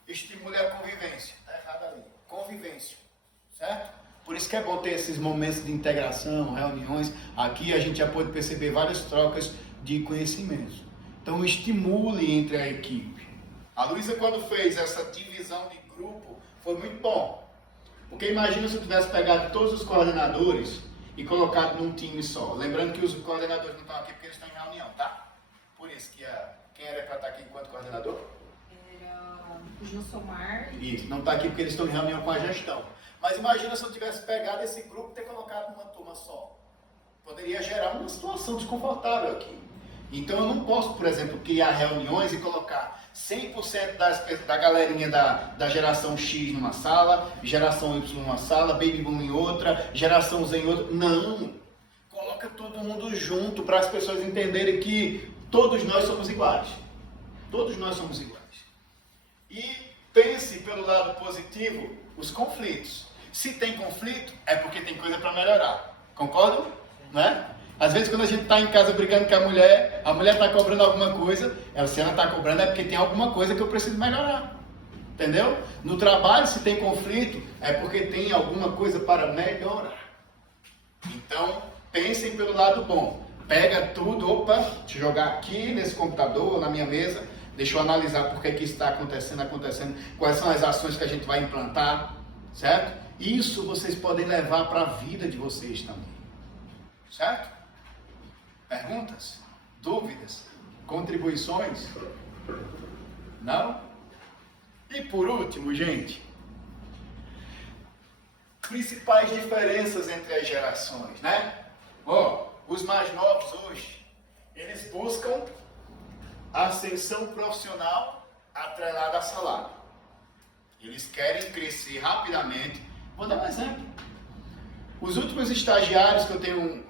Estimule a convivência. Está errado ali. Convivência. Certo? Por isso que é bom ter esses momentos de integração, reuniões. Aqui a gente já pode perceber várias trocas de conhecimentos. Então estimule entre a equipe. A Luísa, quando fez essa divisão de grupo, foi muito bom. Porque imagina se eu tivesse pegado todos os coordenadores e colocado num time só. Lembrando que os coordenadores não estão aqui porque eles estão em reunião, tá? Por isso que quem era para estar aqui enquanto coordenador? Era o Gilsomar. Isso, não está aqui porque eles estão em reunião com a gestão. Mas imagina se eu tivesse pegado esse grupo e ter colocado numa turma só. Poderia gerar uma situação desconfortável aqui. Então eu não posso, por exemplo, criar reuniões e colocar 100% da galerinha da geração X numa sala, geração Y numa sala, Baby Boom em outra, geração Z em outra. Não! Coloca todo mundo junto para as pessoas entenderem que todos nós somos iguais. Todos nós somos iguais. E pense pelo lado positivo os conflitos. Se tem conflito, é porque tem coisa para melhorar. Concordam? Não é? Às vezes quando a gente está em casa brigando com a mulher está cobrando alguma coisa, se ela está cobrando é porque tem alguma coisa que eu preciso melhorar. Entendeu? No trabalho, se tem conflito, é porque tem alguma coisa para melhorar. Então, pensem pelo lado bom. Pega tudo, deixa eu jogar aqui nesse computador ou na minha mesa, deixa eu analisar por que isso está acontecendo, quais são as ações que a gente vai implantar, certo? Isso vocês podem levar para a vida de vocês também. Certo? Perguntas? Dúvidas? Contribuições? Não? E por último, gente, principais diferenças entre as gerações, né? Os mais novos hoje, eles buscam ascensão profissional atrelada a salário. Eles querem crescer rapidamente. Vou dar um exemplo. Os últimos estagiários que eu tenho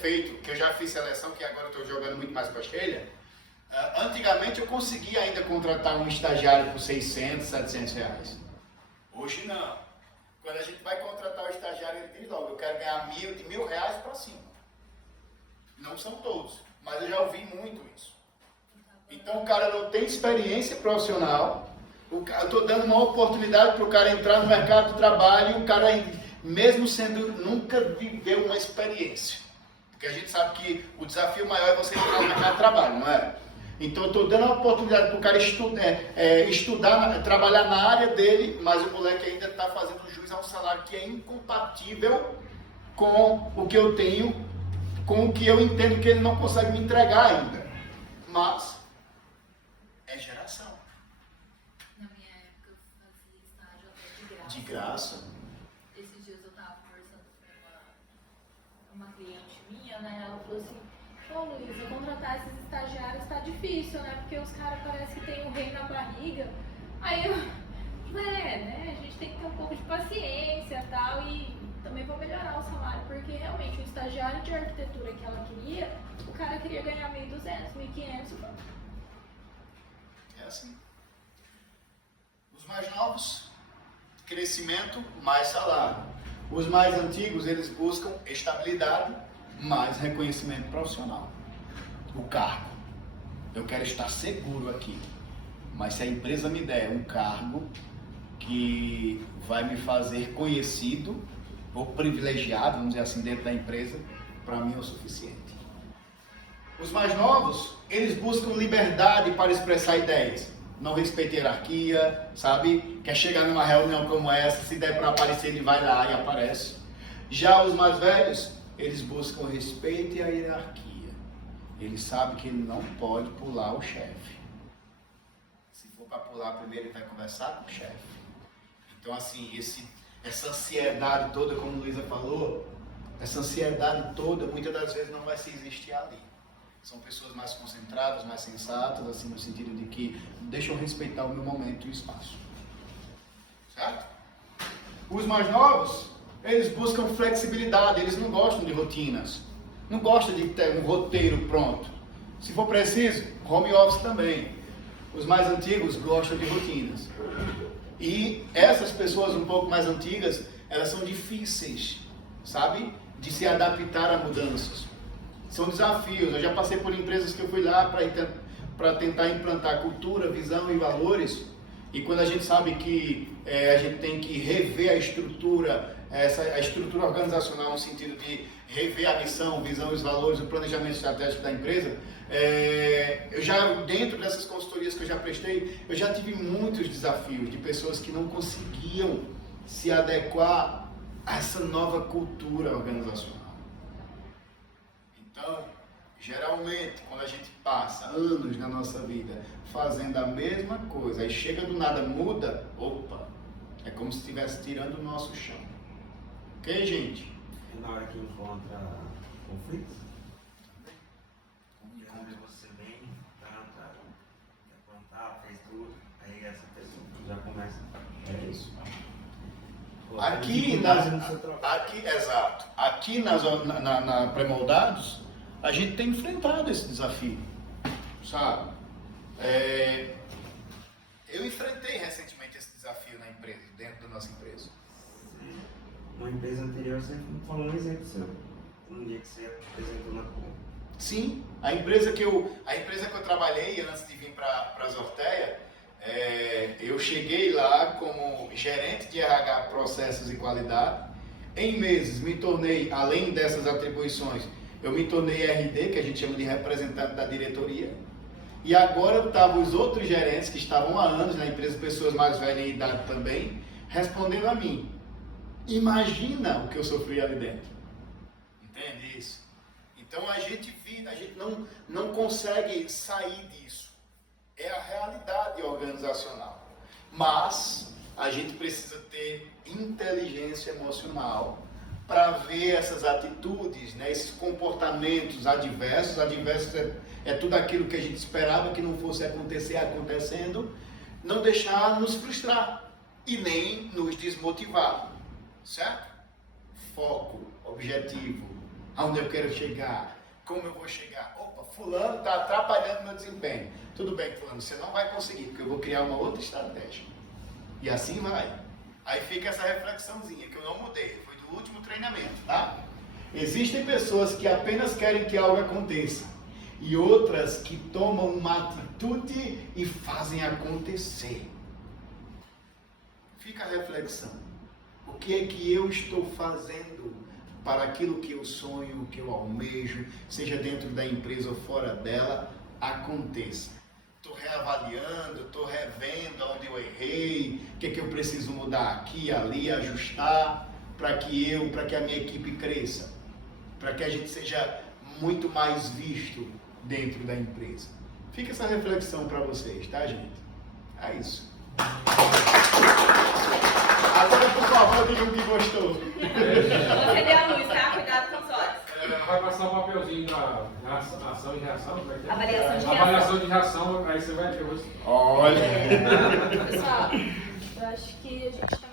feito, que eu já fiz seleção, que agora eu estou jogando muito mais com a Sheila, antigamente eu conseguia ainda contratar um estagiário por 600, 700 reais. Hoje não. Quando a gente vai contratar o estagiário, ele diz logo, eu quero ganhar de R$1.000 para cima. Não são todos, mas eu já ouvi muito isso. Então o cara não tem experiência profissional, eu estou dando uma oportunidade para o cara entrar no mercado de trabalho e o cara, mesmo sendo, nunca viveu uma experiência. Porque a gente sabe que o desafio maior é você entrar no mercado de trabalho, não é? Então eu estou dando a oportunidade para o cara estudar, trabalhar na área dele, mas o moleque ainda está fazendo jus a um salário que é incompatível com o que eu tenho, com o que eu entendo que ele não consegue me entregar ainda. Mas é geração. Na minha época eu fazia estágio até de graça. De graça. Esses dias eu estava conversando com uma cliente minha, né? Ela falou assim, ô Luísa, contratar esses estagiários tá difícil, né? Porque os caras parecem que tem um rei na barriga. Aí eu, né? A gente tem que ter um pouco de paciência e tal, e também vou melhorar o salário, porque realmente o estagiário de arquitetura que ela queria, o cara queria ganhar 1.200, 1.500. É assim. Os mais novos, crescimento, mais salário. Os mais antigos, eles buscam estabilidade, mais reconhecimento profissional. O cargo. Eu quero estar seguro aqui. Mas se a empresa me der um cargo que vai me fazer conhecido ou privilegiado, vamos dizer assim, dentro da empresa, para mim é o suficiente. Os mais novos, eles buscam liberdade para expressar ideias. Não respeita a hierarquia, sabe? Quer chegar numa reunião como essa, se der para aparecer, ele vai lá e aparece. Já os mais velhos, eles buscam o respeito e a hierarquia. Ele sabe que ele não pode pular o chefe. Se for para pular primeiro, ele vai conversar com o chefe. Então, assim, essa ansiedade toda, como a Luísa falou, essa ansiedade toda, muitas das vezes não vai se existir ali. São pessoas mais concentradas, mais sensatas, assim, no sentido de que deixam respeitar o meu momento e o espaço. Certo? Os mais novos, eles buscam flexibilidade, eles não gostam de rotinas. Não gostam de ter um roteiro pronto. Se for preciso, home office também. Os mais antigos gostam de rotinas. E essas pessoas um pouco mais antigas, elas são difíceis, sabe? De se adaptar a mudanças. São desafios. Eu já passei por empresas que eu fui lá para tentar implantar cultura, visão e valores. E quando a gente sabe que a gente tem que rever a estrutura organizacional no sentido de rever a missão, visão e os valores, o planejamento estratégico da empresa, eu já, dentro dessas consultorias que eu já prestei, eu já tive muitos desafios de pessoas que não conseguiam se adequar a essa nova cultura organizacional. Então, geralmente, quando a gente passa anos na nossa vida fazendo a mesma coisa, aí chega do nada, muda, opa, é como se estivesse tirando o nosso chão. Ok, gente? E na hora que encontra conflitos, onde você vem, quer plantar, fez tudo, aí essa pessoa já começa, é isso. Aqui na Pré-Moldados, a gente tem enfrentado esse desafio, sabe? Eu enfrentei recentemente esse desafio na empresa, dentro da nossa empresa. Uma empresa anterior, você falou um exemplo seu, um dia que você apresentou na conta. Sim, a empresa que eu trabalhei antes de vir para a Zorteia, eu cheguei lá como gerente de RH, processos e qualidade. Em meses me tornei, além dessas atribuições, eu me tornei RD, que a gente chama de representante da diretoria. E agora estavam os outros gerentes que estavam há anos na empresa, pessoas mais velhas em idade também, respondendo a mim. Imagina o que eu sofri ali dentro. Entende isso? Então a gente não consegue sair disso. É a realidade organizacional. Mas a gente precisa ter inteligência emocional para ver essas atitudes, né, esses comportamentos adversos. Adversos é tudo aquilo que a gente esperava que não fosse acontecer, acontecendo. Não deixar nos frustrar e nem nos desmotivar. Certo? Foco, objetivo, aonde eu quero chegar, como eu vou chegar. Opa, fulano está atrapalhando meu desempenho. Tudo bem, fulano, você não vai conseguir, porque eu vou criar uma outra estratégia. E assim vai. Aí fica essa reflexãozinha, que eu não mudei, foi do último treinamento, tá? Existem pessoas que apenas querem que algo aconteça e outras que tomam uma atitude e fazem acontecer. Fica a reflexão. O que é que eu estou fazendo para aquilo que eu sonho, que eu almejo, seja dentro da empresa ou fora dela, aconteça? Estou reavaliando, estou revendo onde eu errei, o que é que eu preciso mudar aqui, ali, ajustar, para que a minha equipe cresça, para que a gente seja muito mais visto dentro da empresa. Fica essa reflexão para vocês, tá, gente? É isso. Agora, por favor, digam que gostou. Você deu a luz, tá? Cuidado com os olhos. Vai passar um papelzinho da ação e reação, como é que é? Avaliação de reação. Avaliação de reação, aí você vai ver hoje. Olha! Pessoal, eu acho que a gente está